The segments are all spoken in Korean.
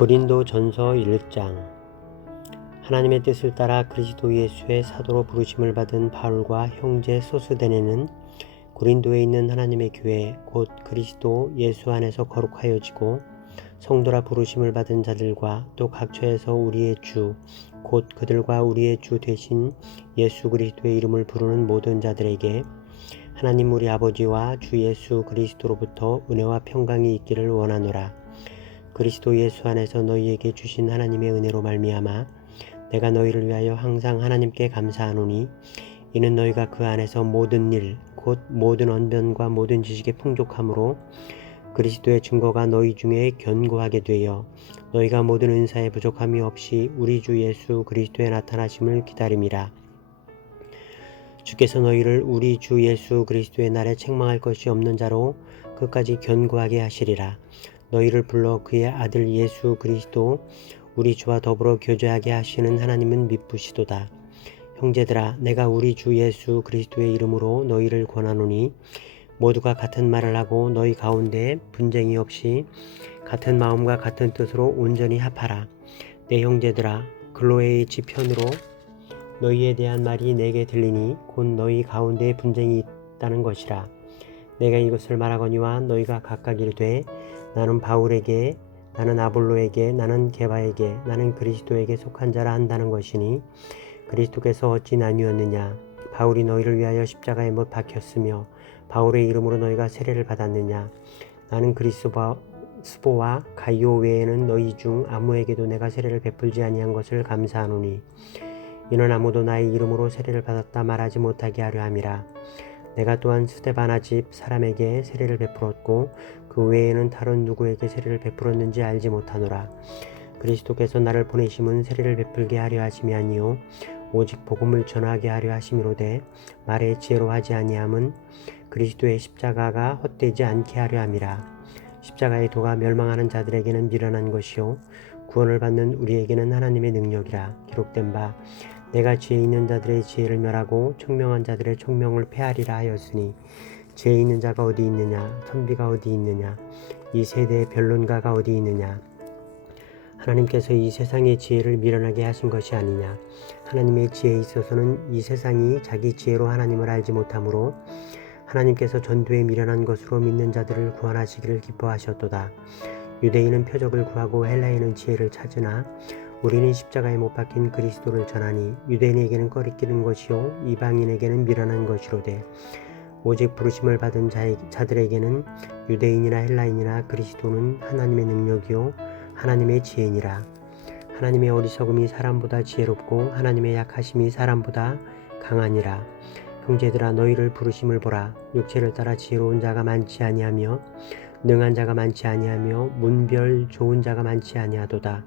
고린도전서 1장. 하나님의 뜻을 따라 그리스도 예수의 사도로 부르심을 받은 바울과 형제 소스데네는 고린도에 있는 하나님의 교회 곧 그리스도 예수 안에서 거룩하여지고 성도라 부르심을 받은 자들과 또 각처에서 우리의 주 곧 그들과 우리의 주 되신 예수 그리스도의 이름을 부르는 모든 자들에게 하나님 우리 아버지와 주 예수 그리스도로부터 은혜와 평강이 있기를 원하노라. 그리스도 예수 안에서 너희에게 주신 하나님의 은혜로 말미암아 내가 너희를 위하여 항상 하나님께 감사하노니 이는 너희가 그 안에서 모든 일 곧 모든 언변과 모든 지식의 풍족함으로 그리스도의 증거가 너희 중에 견고하게 되어 너희가 모든 은사에 부족함이 없이 우리 주 예수 그리스도의 나타나심을 기다림이라. 주께서 너희를 우리 주 예수 그리스도의 날에 책망할 것이 없는 자로 끝까지 견고하게 하시리라. 너희를 불러 그의 아들 예수 그리스도 우리 주와 더불어 교제하게 하시는 하나님은 미쁘시도다. 형제들아, 내가 우리 주 예수 그리스도의 이름으로 너희를 권하노니 모두가 같은 말을 하고 너희 가운데 분쟁이 없이 같은 마음과 같은 뜻으로 온전히 합하라. 내 형제들아, 글로에의 지편으로 너희에 대한 말이 내게 들리니 곧 너희 가운데 분쟁이 있다는 것이라. 내가 이것을 말하거니와 너희가 각각 이르되 나는 바울에게, 나는 아볼로에게, 나는 게바에게, 나는 그리스도에게 속한 자라 한다는 것이니 그리스도께서 어찌 나뉘었느냐? 바울이 너희를 위하여 십자가에 못 박혔으며 바울의 이름으로 너희가 세례를 받았느냐? 나는 그리스도와 가이오 외에는 너희 중 아무에게도 내가 세례를 베풀지 아니한 것을 감사하노니 이는 아무도 나의 이름으로 세례를 받았다 말하지 못하게 하려 함이라. 내가 또한 스데바나 집 사람에게 세례를 베풀었고 그 외에는 다른 누구에게 세례를 베풀었는지 알지 못하노라. 그리스도께서 나를 보내심은 세례를 베풀게 하려 하심이 아니요 오직 복음을 전하게 하려 하심이로되 말의 지혜로 하지 아니함은 그리스도의 십자가가 헛되지 않게 하려 함이라. 십자가의 도가 멸망하는 자들에게는 미련한 것이요 구원을 받는 우리에게는 하나님의 능력이라. 기록된 바 내가 지혜 있는 자들의 지혜를 멸하고 총명한 자들의 총명을 폐하리라 하였으니 지혜 있는 자가 어디 있느냐? 선비가 어디 있느냐? 이 세대의 변론가가 어디 있느냐? 하나님께서 이 세상의 지혜를 미련하게 하신 것이 아니냐? 하나님의 지혜에 있어서는 이 세상이 자기 지혜로 하나님을 알지 못하므로 하나님께서 전도에 미련한 것으로 믿는 자들을 구원하시기를 기뻐하셨도다. 유대인은 표적을 구하고 헬라인은 지혜를 찾으나 우리는 십자가에 못 박힌 그리스도를 전하니 유대인에게는 꺼리끼는 것이요 이방인에게는 미련한 것이로되 오직 부르심을 받은 자들에게는 유대인이나 헬라인이나 그리스도는 하나님의 능력이요 하나님의 지혜니라. 하나님의 어리석음이 사람보다 지혜롭고 하나님의 약하심이 사람보다 강하니라. 형제들아, 너희를 부르심을 보라. 육체를 따라 지혜로운 자가 많지 아니하며 능한 자가 많지 아니하며 문별 좋은 자가 많지 아니하도다.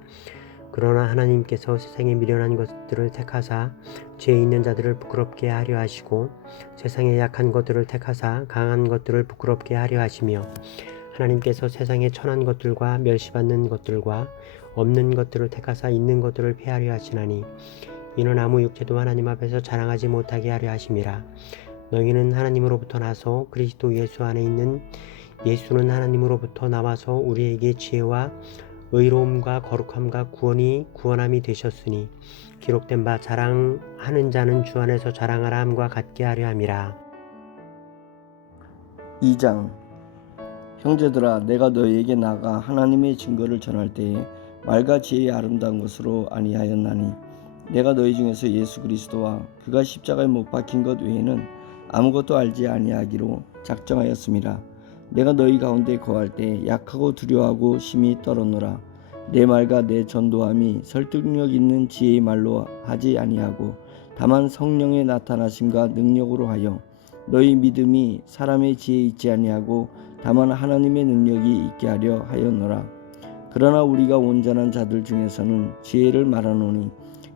그러나 하나님께서 세상에 미련한 것들을 택하사 지혜 있는 자들을 부끄럽게 하려 하시고 세상에 약한 것들을 택하사 강한 것들을 부끄럽게 하려 하시며 하나님께서 세상에 천한 것들과 멸시받는 것들과 없는 것들을 택하사 있는 것들을 폐하려 하시나니 이는 아무 육체도 하나님 앞에서 자랑하지 못하게 하려 하심이라. 너희는 하나님으로부터 나서 그리스도 예수 안에 있는 예수는 하나님으로부터 나와서 우리에게 지혜와 의로움과 거룩함과 구원함이 되셨으니 기록된 바 자랑하는 자는 주 안에서 자랑하라 함과 같게 하려 함이라. 2장. 형제들아, 내가 너희에게 나가 하나님의 증거를 전할 때에 말과 지혜의 아름다운 것으로 아니하였나니 내가 너희 중에서 예수 그리스도와 그가 십자가에 못 박힌 것 외에는 아무것도 알지 아니하기로 작정하였음이라. 내가 너희 가운데 거할 때 약하고 두려워하고 심히 떨었노라. 내 말과 내 전도함이 설득력 있는 지혜의 말로 하지 아니하고 다만 성령의 나타나심과 능력으로 하여 너희 믿음이 사람의 지혜에 있지 아니하고 다만 하나님의 능력이 있게 하려 하였노라. 그러나 우리가 온전한 자들 중에서는 지혜를 말하노니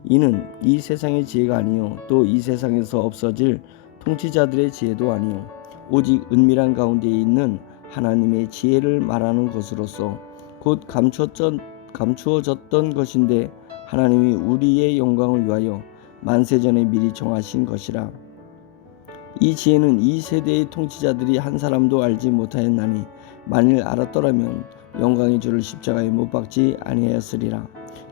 이는 이 세상의 지혜가 아니요 또 이 세상에서 없어질 통치자들의 지혜도 아니요 오직 은밀한 가운데 있는 하나님의 지혜를 말하는 것으로서 곧 감추어졌던 것인데 하나님이 우리의 영광을 위하여 만세전에 미리 정하신 것이라. 이 지혜는 이 세대의 통치자들이 한 사람도 알지 못하였나니 만일 알았더라면 영광의 주를 십자가에 못 박지 아니하였으리라.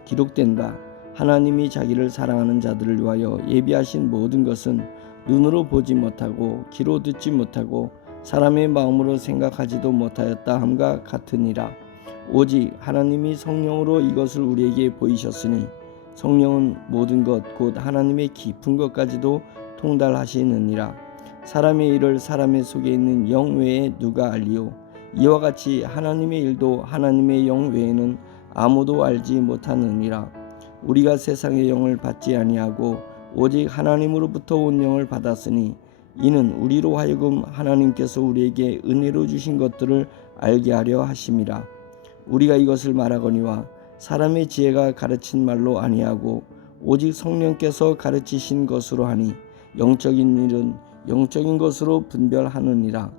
기록된 바 하나님이 자기를 사랑하는 자들을 위하여 예비하신 모든 것은 눈으로 보지 못하고 귀로 듣지 못하고 사람의 마음으로 생각하지도 못하였다 함과 같으니라. 오직 하나님이 성령으로 이것을 우리에게 보이셨으니 성령은 모든 것 곧 하나님의 깊은 것까지도 통달하시느니라. 사람의 일을 사람의 속에 있는 영 외에 누가 알리요? 이와 같이 하나님의 일도 하나님의 영 외에는 아무도 알지 못하느니라. 우리가 세상의 영을 받지 아니하고 오직 하나님으로부터 온 영을 받았으니 이는 우리로 하여금 하나님께서 우리에게 은혜로 주신 것들을 알게 하려 하심이라. 우리가 이것을 말하거니와 사람의 지혜가 가르친 말로 아니하고 오직 성령께서 가르치신 것으로 하니 영적인 일은 영적인 것으로 분별하느니라.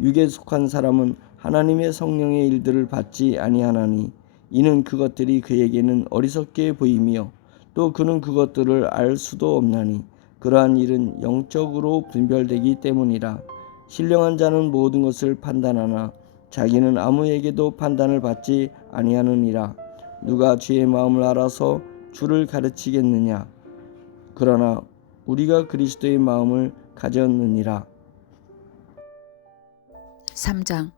육에 속한 사람은 하나님의 성령의 일들을 받지 아니하나니 이는 그것들이 그에게는 어리석게 보이며 또 그는 그것들을 알 수도 없나니 그러한 일은 영적으로 분별되기 때문이라. 신령한 자는 모든 것을 판단하나 자기는 아무에게도 판단을 받지 아니하느니라. 누가 주의 마음을 알아서 주를 가르치겠느냐? 그러나 우리가 그리스도의 마음을 가졌느니라. 3장.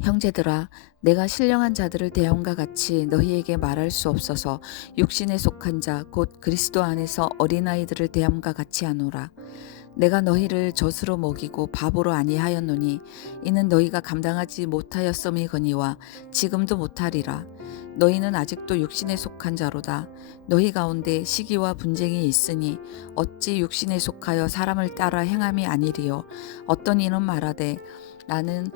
형제들아, 내가 신령한 자들을 대함과 같이 너희에게 말할 수 없어서 육신에 속한 자 곧 그리스도 안에서 어린아이들을 대함과 같이 하노라. 내가 너희를 젖으로 먹이고 밥으로 아니하였노니 이는 너희가 감당하지 못하였음이거니와 지금도 못하리라. 너희는 아직도 육신에 속한 자로다. 너희 가운데 시기와 분쟁이 있으니 어찌 육신에 속하여 사람을 따라 행함이 아니리요. 어떤 이는 말하되 나는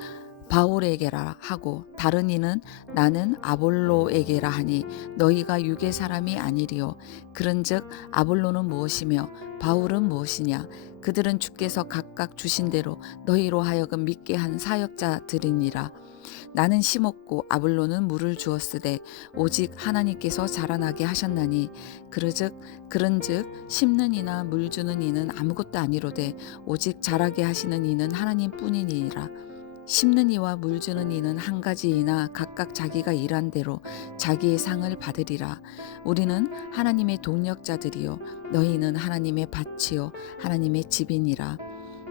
바울에게라 하고 다른 이는 나는 아볼로에게라 하니 너희가 육의 사람이 아니리요. 그런즉 아볼로는 무엇이며 바울은 무엇이냐? 그들은 주께서 각각 주신 대로 너희로 하여금 믿게 한 사역자들이니라. 나는 심었고 아볼로는 물을 주었으되 오직 하나님께서 자라나게 하셨나니 그런즉 심는 이나 물 주는 이는 아무것도 아니로되 오직 자라게 하시는 이는 하나님뿐이니라. 심는 이와 물 주는 이는 한 가지이나 각각 자기가 일한 대로 자기의 상을 받으리라. 우리는 하나님의 동력자들이요 너희는 하나님의 밭이요 하나님의 집이니라.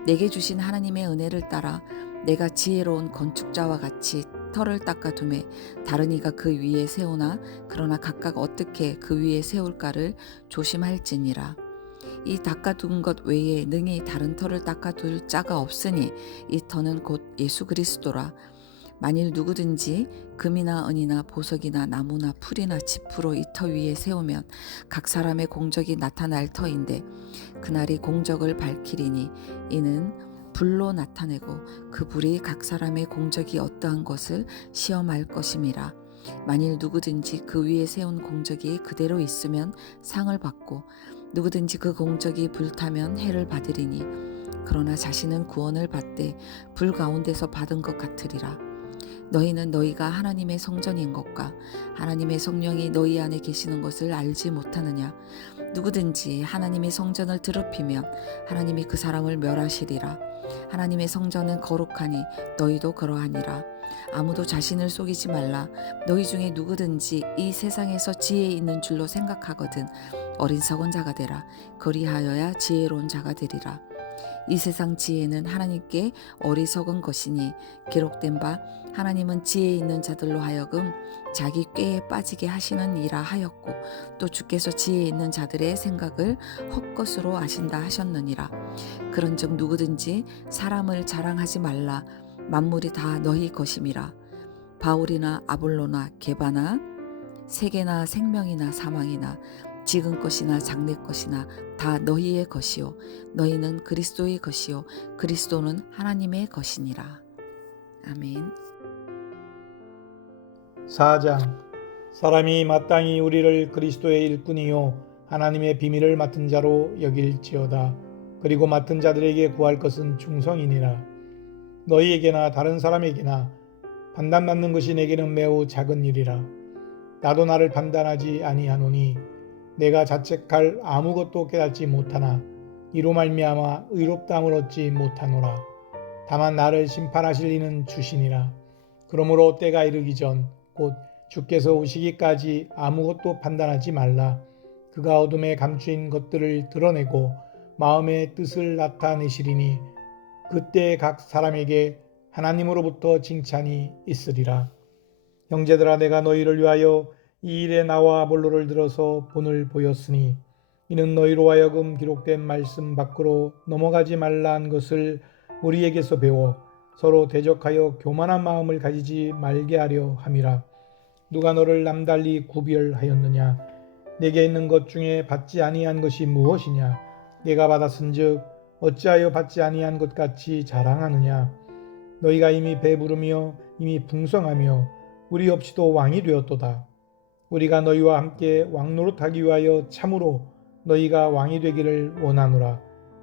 내게 주신 하나님의 은혜를 따라 내가 지혜로운 건축자와 같이 터를 닦아두매 다른 이가 그 위에 세우나 그러나 각각 어떻게 그 위에 세울까를 조심할지니라. 이 닦아둔 것 외에 능히 다른 터를 닦아둘 자가 없으니 이 터는 곧 예수 그리스도라. 만일 누구든지 금이나 은이나 보석이나 나무나 풀이나 지푸로 이 터 위에 세우면 각 사람의 공적이 나타날 터인데 그날이 공적을 밝히리니 이는 불로 나타내고 그 불이 각 사람의 공적이 어떠한 것을 시험할 것임이라. 만일 누구든지 그 위에 세운 공적이 그대로 있으면 상을 받고 누구든지 그 공적이 불타면 해를 받으리니 그러나 자신은 구원을 받되 불 가운데서 받은 것 같으리라. 너희는 너희가 하나님의 성전인 것과 하나님의 성령이 너희 안에 계시는 것을 알지 못하느냐? 누구든지 하나님의 성전을 더럽히면 하나님이 그 사람을 멸하시리라. 하나님의 성전은 거룩하니 너희도 그러하니라. 아무도 자신을 속이지 말라. 너희 중에 누구든지 이 세상에서 지혜 있는 줄로 생각하거든 어린석은 자가 되라. 그리하여야 지혜로운 자가 되리라. 이 세상 지혜는 하나님께 어리석은 것이니 기록된 바 하나님은 지혜 있는 자들로 하여금 자기 꾀에 빠지게 하시는 이라 하였고 또 주께서 지혜 있는 자들의 생각을 헛것으로 아신다 하셨느니라. 그런즉 누구든지 사람을 자랑하지 말라. 만물이 다 너희 것임이라. 바울이나 아볼로나 게바나 세계나 생명이나 사망이나 지금 것이나 장래 것이나 다 너희의 것이요 너희는 그리스도의 것이요 그리스도는 하나님의 것이니라. 아멘. 4장. 사람이 마땅히 우리를 그리스도의 일꾼이요 하나님의 비밀을 맡은 자로 여길지어다. 그리고 맡은 자들에게 구할 것은 충성이니라. 너희에게나 다른 사람에게나 판단받는 것이 내게는 매우 작은 일이라. 나도 나를 판단하지 아니하노니 내가 자책할 아무것도 깨닫지 못하나 이로 말미암아 의롭다함을 얻지 못하노라. 다만 나를 심판하실 이는 주시니라. 그러므로 때가 이르기 전 곧 주께서 오시기까지 아무것도 판단하지 말라. 그가 어둠에 감추인 것들을 드러내고 마음의 뜻을 나타내시리니 그때 각 사람에게 하나님으로부터 칭찬이 있으리라. 형제들아, 내가 너희를 위하여 이 일에 나와 아볼로를 들어서 본을 보였으니 이는 너희로 하여금 기록된 말씀 밖으로 넘어가지 말라 한 것을 우리에게서 배워 서로 대적하여 교만한 마음을 가지지 말게 하려 함이라. 누가 너를 남달리 구별하였느냐? 내게 있는 것 중에 받지 아니한 것이 무엇이냐? 내가 받았은즉 어찌하여 받지 아니한 것 같이 자랑하느냐? 너희가 이미 배부르며 이미 풍성하며 우리 없이도 왕이 되었도다. 우리가 너희와 함께 왕노릇하기 위하여 참으로 너희가 왕이 되기를 원하노라.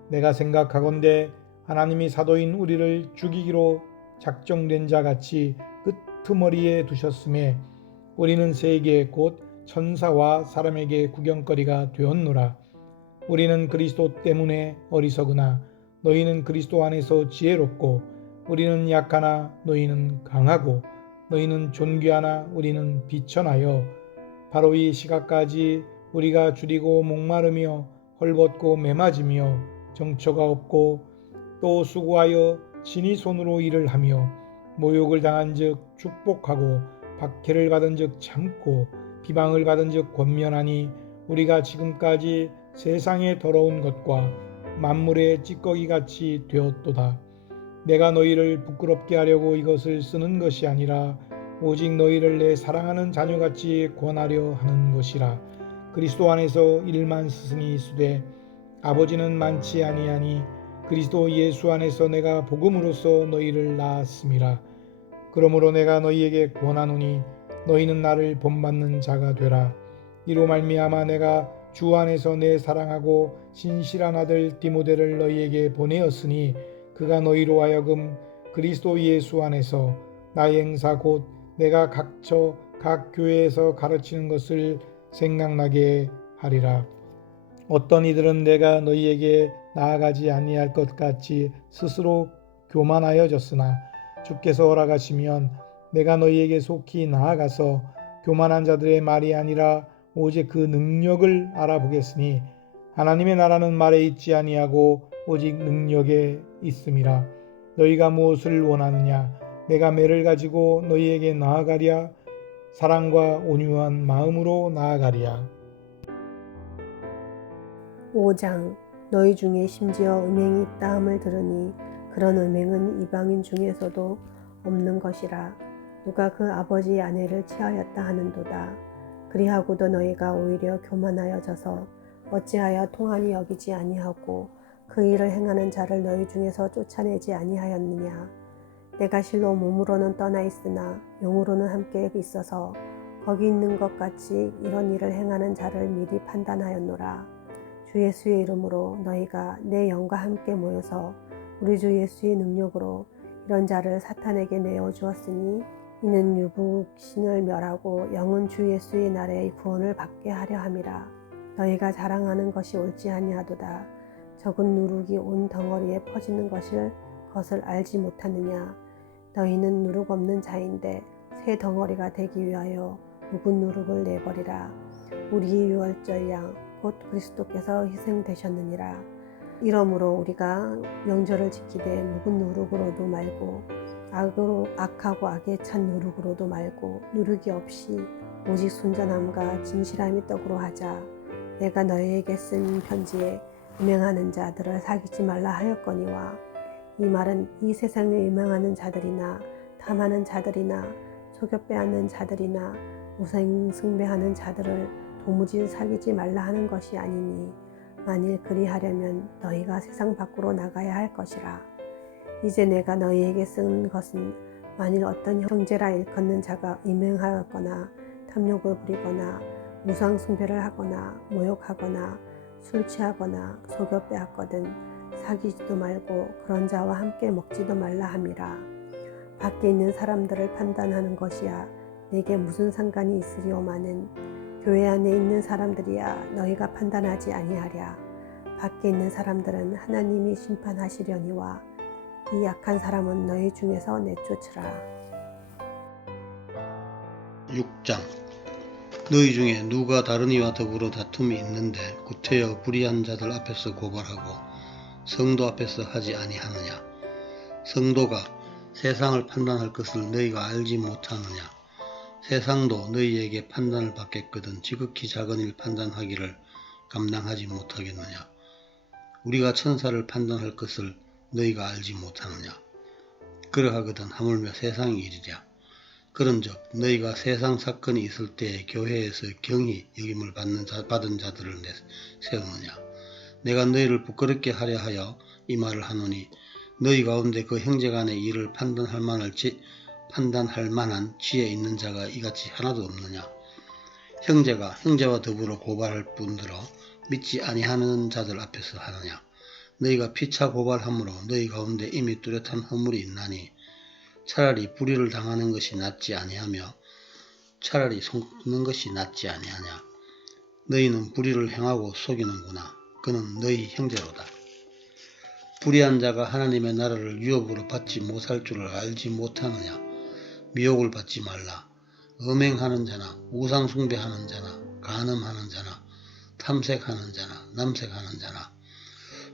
내가 생각하건대 하나님이 사도인 우리를 죽이기로 작정된 자 같이 끄트머리에 두셨음에 우리는 세계 곧 천사와 사람에게 구경거리가 되었노라. 우리는 그리스도 때문에 어리석으나 너희는 그리스도 안에서 지혜롭고 우리는 약하나 너희는 강하고 너희는 존귀하나 우리는 비천하여 바로 이 시각까지 우리가 줄이고 목마르며 헐벗고 매맞으며 정처가 없고 또 수고하여 친히 손으로 일을 하며 모욕을 당한 즉 축복하고 박해를 받은 즉 참고 비방을 받은 즉 권면하니 우리가 지금까지 세상의 더러운 것과 만물의 찌꺼기같이 되었도다. 내가 너희를 부끄럽게 하려고 이것을 쓰는 것이 아니라 오직 너희를 내 사랑하는 자녀같이 권하려 하는 것이라. 그리스도 안에서 일만 스승이 있으되 아버지는 많지 아니하니 그리스도 예수 안에서 내가 복음으로써 너희를 낳았음이라. 그러므로 내가 너희에게 권하노니 너희는 나를 본받는 자가 되라. 이로 말미암아 내가 주 안에서 내 사랑하고 신실한 아들 디모데를 너희에게 보내었으니 그가 너희로 하여금 그리스도 예수 안에서 나의 행사 곧 내가 각처 각 교회에서 가르치는 것을 생각나게 하리라. 어떤 이들은 내가 너희에게 나아가지 아니할 것 같이 스스로 교만하여졌으나 주께서 허락하시면 내가 너희에게 속히 나아가서 교만한 자들의 말이 아니라 오직 그 능력을 알아보겠으니 하나님의 나라는 말에 있지 아니하고 오직 능력에 있음이라. 너희가 무엇을 원하느냐? 내가 매를 가지고 너희에게 나아가랴? 사랑과 온유한 마음으로 나아가랴? 5장. 너희 중에 심지어 음행이 있다 함을 들으니 그런 음행은 이방인 중에서도 없는 것이라. 누가 그 아버지의 아내를 취하였다 하는도다. 그리하고도 너희가 오히려 교만하여져서 어찌하여 통한이 여기지 아니하고 그 일을 행하는 자를 너희 중에서 쫓아내지 아니하였느냐. 내가 실로 몸으로는 떠나 있으나 영으로는 함께 있어서 거기 있는 것 같이 이런 일을 행하는 자를 미리 판단하였노라. 주 예수의 이름으로 너희가 내 영과 함께 모여서 우리 주 예수의 능력으로 이런 자를 사탄에게 내어주었으니 이는 유북신을 멸하고 영은 주 예수의 날에 구원을 받게 하려 함이라. 너희가 자랑하는 것이 옳지 아니하도다. 적은 누룩이 온 덩어리에 퍼지는 것을 알지 못하느냐. 너희는 누룩 없는 자인데 새 덩어리가 되기 위하여 묵은 누룩을 내버리라. 우리의 유월절 양 곧 그리스도께서 희생되셨느니라. 이러므로 우리가 명절을 지키되 묵은 누룩으로도 말고 악하고 악에 찬 누룩으로도 말고 누룩이 없이 오직 순전함과 진실함이 떡으로 하자. 내가 너희에게 쓴 편지에 음행하는 자들을 사귀지 말라 하였거니와 이 말은 이 세상에 음행하는 자들이나 탐하는 자들이나 속여 빼앗는 자들이나 우상 숭배하는 자들을 도무지 사귀지 말라 하는 것이 아니니 만일 그리하려면 너희가 세상 밖으로 나가야 할 것이라. 이제 내가 너희에게 쓴 것은 만일 어떤 형제라 일컫는 자가 음행하였거나 탐욕을 부리거나 우상 숭배를 하거나 모욕하거나 술 취하거나 속여 빼앗거든 사귀지도 말고 그런 자와 함께 먹지도 말라 함이라. 밖에 있는 사람들을 판단하는 것이야 내게 무슨 상관이 있으리오마는 교회 안에 있는 사람들이야 너희가 판단하지 아니하랴. 밖에 있는 사람들은 하나님이 심판하시려니와 이 약한 사람은 너희 중에서 내쫓으라. 6장 너희 중에 누가 다른 이와 더불어 다툼이 있는데 구태여 불의한 자들 앞에서 고발하고 성도 앞에서 하지 아니하느냐. 성도가 세상을 판단할 것을 너희가 알지 못하느냐. 세상도 너희에게 판단을 받겠거든 지극히 작은 일 판단하기를 감당하지 못하겠느냐. 우리가 천사를 판단할 것을 너희가 알지 못하느냐. 그러하거든 하물며 세상의 일이랴. 그런즉 너희가 세상 사건이 있을 때에 교회에서 경히 여김을 받은 자들을 세우느냐. 내가 너희를 부끄럽게 하려 하여 이 말을 하노니 너희 가운데 그 형제간의 일을 판단할 만한 지혜 있는 자가 이같이 하나도 없느냐. 형제가 형제와 더불어 고발할 뿐더러 믿지 아니하는 자들 앞에서 하느냐. 너희가 피차 고발함으로 너희 가운데 이미 뚜렷한 허물이 있나니 차라리 불의를 당하는 것이 낫지 아니하며 차라리 속는 것이 낫지 아니하냐. 너희는 불의를 행하고 속이는구나. 그는 너희 형제로다. 불의한 자가 하나님의 나라를 유업으로 받지 못할 줄을 알지 못하느냐. 미혹을 받지 말라. 음행하는 자나 우상 숭배하는 자나 간음하는 자나 탐색하는 자나 남색하는 자나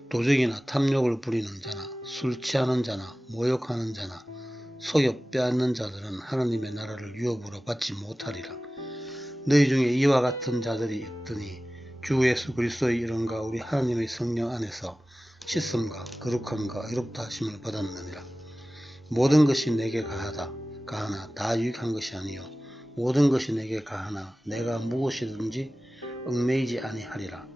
도적이나 탐욕을 부리는 자나 술 취하는 자나 모욕하는 자나 속여 빼앗는 자들은 하나님의 나라를 유업으로 받지 못하리라. 너희 중에 이와 같은 자들이 있더니 주 예수 그리스도의 이름과 우리 하나님의 성령 안에서 씻음과 거룩함과 의롭다 하심을 받았느니라. 모든 것이 내게 가하나 다 유익한 것이 아니요 모든 것이 내게 가하나 내가 무엇이든지 얽매이지 아니하리라.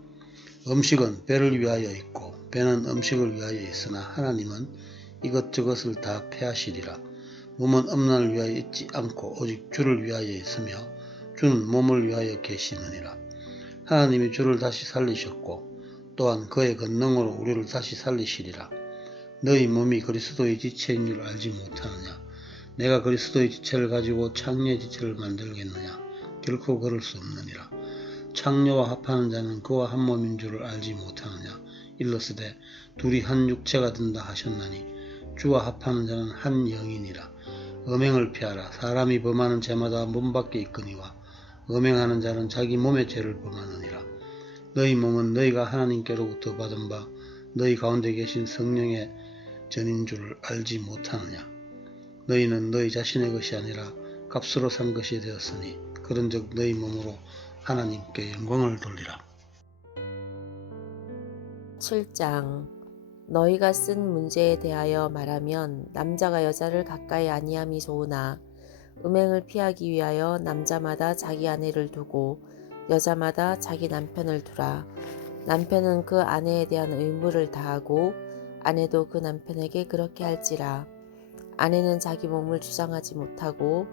음식은 배를 위하여 있고 배는 음식을 위하여 있으나 하나님은 이것저것을 다 폐하시리라. 몸은 음란을 위하여 있지 않고 오직 주를 위하여 있으며 주는 몸을 위하여 계시느니라. 하나님이 주를 다시 살리셨고 또한 그의 권능으로 우리를 다시 살리시리라. 너희 몸이 그리스도의 지체인 줄 알지 못하느냐. 내가 그리스도의 지체를 가지고 창녀의 지체를 만들겠느냐. 결코 그럴 수 없느니라. 창녀와 합하는 자는 그와 한 몸인 줄을 알지 못하느냐. 일러스되 둘이 한 육체가 된다 하셨나니 주와 합하는 자는 한 영이니라. 음행을 피하라. 사람이 범하는 죄마다 몸 밖에 있거니와 음행하는 자는 자기 몸의 죄를 범하느니라. 너희 몸은 너희가 하나님께로부터 받은 바 너희 가운데 계신 성령의 전인 줄을 알지 못하느냐. 너희는 너희 자신의 것이 아니라 값으로 산 것이 되었으니 그런즉 너희 몸으로 하나님께 영광을 돌리라. 7장 너희가 쓴 문제에 대하여 말하면 남자가 여자를 가까이 아니함이 좋으나 음행을 피하기 위하여 남자마다 자기 아내를 두고 여자마다 자기 남편을 두라. 남편은 그 아내에 대한 의무를 다하고 아내도 그 남편에게 그렇게 할지라. 아내는 자기 몸을 주장하지 못하고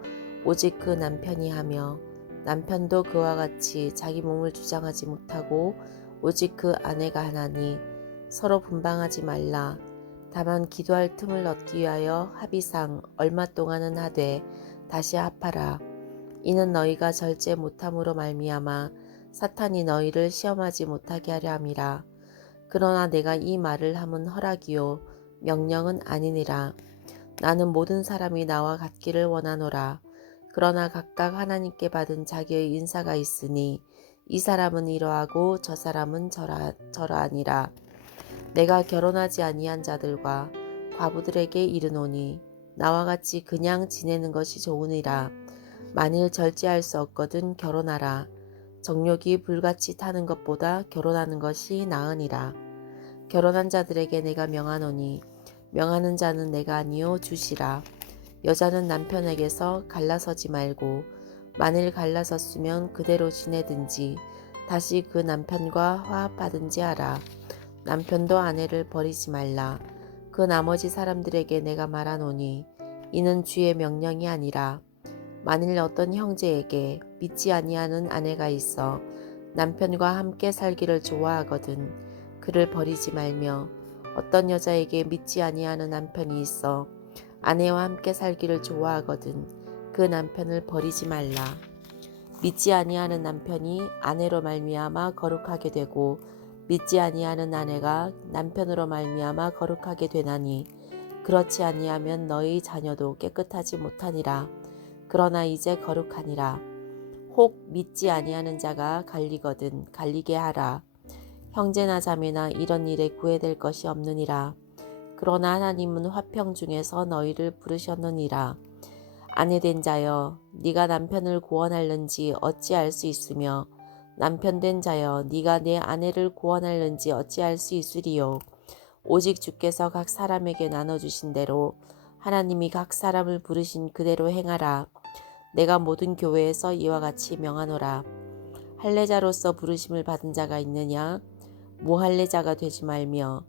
오직 그 남편이 하며 남편도 그와 같이 자기 몸을 주장하지 못하고 오직 그 아내가 하나니 서로 분방하지 말라. 다만 기도할 틈을 얻기 위하여 합의상 얼마 동안은 하되 다시 합하라. 이는 너희가 절제 못함으로 말미암아 사탄이 너희를 시험하지 못하게 하려 함이라. 그러나 내가 이 말을 함은 허락이요 명령은 아니니라. 나는 모든 사람이 나와 같기를 원하노라. 그러나 각각 하나님께 받은 자기의 인사가 있으니 이 사람은 이러하고 저 사람은 저러하니라. 내가 결혼하지 아니한 자들과 과부들에게 이르노니 나와 같이 그냥 지내는 것이 좋으니라. 만일 절제할 수 없거든 결혼하라. 정욕이 불같이 타는 것보다 결혼하는 것이 나으니라. 결혼한 자들에게 내가 명하노니 명하는 자는 내가 아니요 주시라. 여자는 남편에게서 갈라서지 말고 만일 갈라섰으면 그대로 지내든지 다시 그 남편과 화합하든지 하라. 남편도 아내를 버리지 말라. 그 나머지 사람들에게 내가 말하노니 이는 주의 명령이 아니라 만일 어떤 형제에게 믿지 아니하는 아내가 있어 남편과 함께 살기를 좋아하거든 그를 버리지 말며 어떤 여자에게 믿지 아니하는 남편이 있어 아내와 함께 살기를 좋아하거든 그 남편을 버리지 말라. 믿지 아니하는 남편이 아내로 말미암아 거룩하게 되고 믿지 아니하는 아내가 남편으로 말미암아 거룩하게 되나니 그렇지 아니하면 너희 자녀도 깨끗하지 못하니라. 그러나 이제 거룩하니라. 혹 믿지 아니하는 자가 갈리거든 갈리게 하라. 형제나 자매나 이런 일에 구애될 것이 없느니라. 그러나 하나님은 화평 중에서 너희를 부르셨느니라. 아내된 자여 네가 남편을 구원할는지 어찌할 수 있으며 남편된 자여 네가 내 아내를 구원할는지 어찌할 수 있으리요. 오직 주께서 각 사람에게 나눠주신 대로 하나님이 각 사람을 부르신 그대로 행하라. 내가 모든 교회에서 이와 같이 명하노라. 할례자로서 부르심을 받은 자가 있느냐? 무할례자가 되지 말며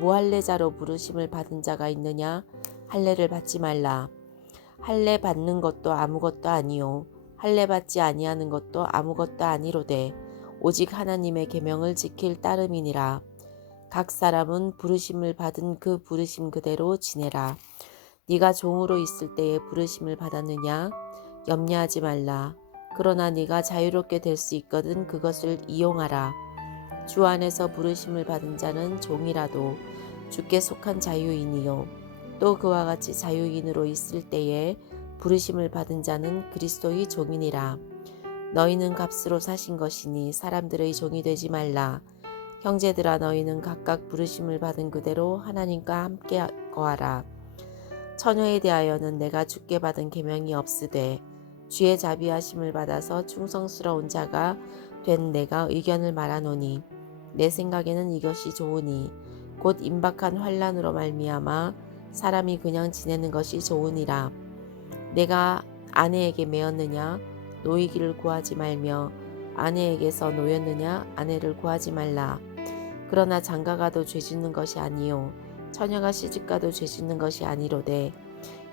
무할례자로 부르심을 받은 자가 있느냐? 할례를 받지 말라. 할례 받는 것도 아무것도 아니요 할례 받지 아니하는 것도 아무것도 아니로되 오직 하나님의 계명을 지킬 따름이니라. 각 사람은 부르심을 받은 그 부르심 그대로 지내라. 네가 종으로 있을 때에 부르심을 받았느냐? 염려하지 말라. 그러나 네가 자유롭게 될 수 있거든 그것을 이용하라. 주 안에서 부르심을 받은 자는 종이라도 주께 속한 자유인이요 또 그와 같이 자유인으로 있을 때에 부르심을 받은 자는 그리스도의 종이니라. 너희는 값으로 사신 것이니 사람들의 종이 되지 말라. 형제들아 너희는 각각 부르심을 받은 그대로 하나님과 함께 거하라. 처녀에 대하여는 내가 주께 받은 계명이 없으되 주의 자비하심을 받아서 충성스러운 자가 된 내가 의견을 말하노니 내 생각에는 이것이 좋으니 곧 임박한 환난으로 말미암아 사람이 그냥 지내는 것이 좋으니라. 내가 아내에게 매었느냐? 노이기를 구하지 말며 아내에게서 노였느냐? 아내를 구하지 말라. 그러나 장가가도 죄짓는 것이 아니요 처녀가 시집가도 죄짓는 것이 아니로되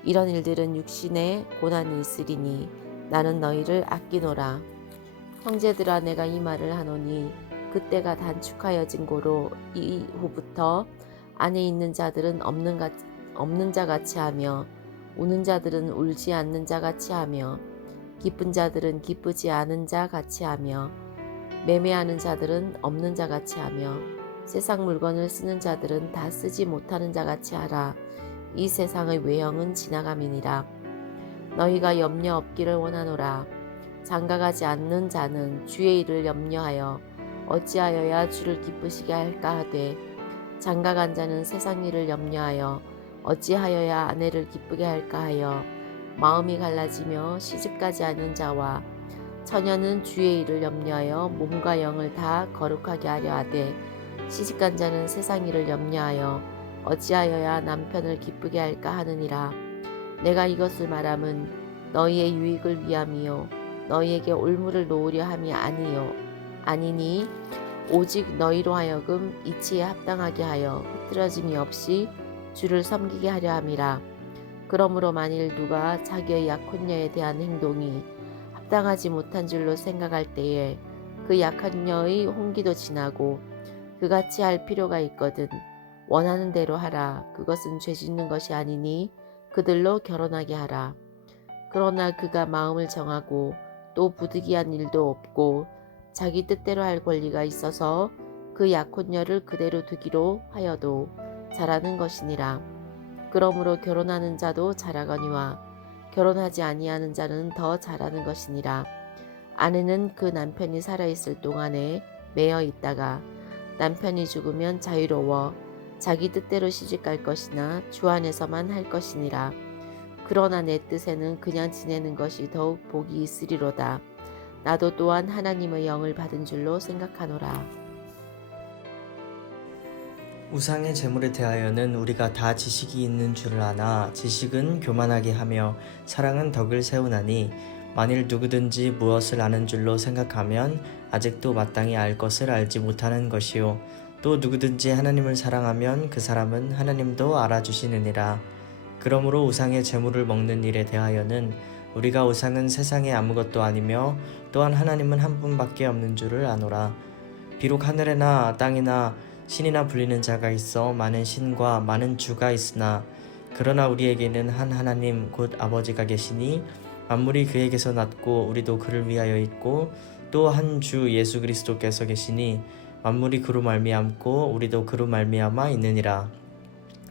이런 일들은 육신에 고난이 있으리니 나는 너희를 아끼노라. 형제들아 내가 이 말을 하노니 그때가 단축하여진 고로 이후부터 안에 있는 자들은 없는 자 같이 하며 우는 자들은 울지 않는 자 같이 하며 기쁜 자들은 기쁘지 않은 자 같이 하며 매매하는 자들은 없는 자 같이 하며 세상 물건을 쓰는 자들은 다 쓰지 못하는 자 같이 하라. 이 세상의 외형은 지나감이니라. 너희가 염려 없기를 원하노라. 장가가지 않는 자는 주의 일을 염려하여 어찌하여야 주를 기쁘시게 할까 하되 장가간 자는 세상 일을 염려하여 어찌하여야 아내를 기쁘게 할까 하여 마음이 갈라지며 시집가지 않은 자와 처녀는 주의 일을 염려하여 몸과 영을 다 거룩하게 하려 하되 시집간 자는 세상 일을 염려하여 어찌하여야 남편을 기쁘게 할까 하느니라. 내가 이것을 말함은 너희의 유익을 위함이요 너희에게 올무를 놓으려 함이 아니니 오직 너희로 하여금 이치에 합당하게 하여 흐트러짐이 없이 주를 섬기게 하려 함이라. 그러므로 만일 누가 자기의 약혼녀에 대한 행동이 합당하지 못한 줄로 생각할 때에 그 약혼녀의 홍기도 지나고 그같이 할 필요가 있거든 원하는 대로 하라. 그것은 죄짓는 것이 아니니 그들로 결혼하게 하라. 그러나 그가 마음을 정하고 또 부득이한 일도 없고 자기 뜻대로 할 권리가 있어서 그 약혼녀를 그대로 두기로 하여도 잘하는 것이니라. 그러므로 결혼하는 자도 잘하거니와 결혼하지 아니하는 자는 더 잘하는 것이니라. 아내는 그 남편이 살아있을 동안에 매여 있다가 남편이 죽으면 자유로워 자기 뜻대로 시집갈 것이나 주 안에서만 할 것이니라. 그러나 내 뜻에는 그냥 지내는 것이 더욱 복이 있으리로다. 나도 또한 하나님의 영을 받은 줄로 생각하노라. 우상의 제물에 대하여는 우리가 다 지식이 있는 줄을 아나 지식은 교만하게 하며 사랑은 덕을 세우나니 만일 누구든지 무엇을 아는 줄로 생각하면 아직도 마땅히 알 것을 알지 못하는 것이요 또 누구든지 하나님을 사랑하면 그 사람은 하나님도 알아주시느니라. 그러므로 우상의 제물을 먹는 일에 대하여는 우리가 우상은 세상에 아무것도 아니며 또한 하나님은 한 분밖에 없는 줄을 아노라. 비록 하늘에나 땅이나 신이나 불리는 자가 있어 많은 신과 많은 주가 있으나 그러나 우리에게는 한 하나님 곧 아버지가 계시니 만물이 그에게서 났고 우리도 그를 위하여 있고 또 한 주 예수 그리스도께서 계시니 만물이 그로 말미암고 우리도 그로 말미암아 있느니라.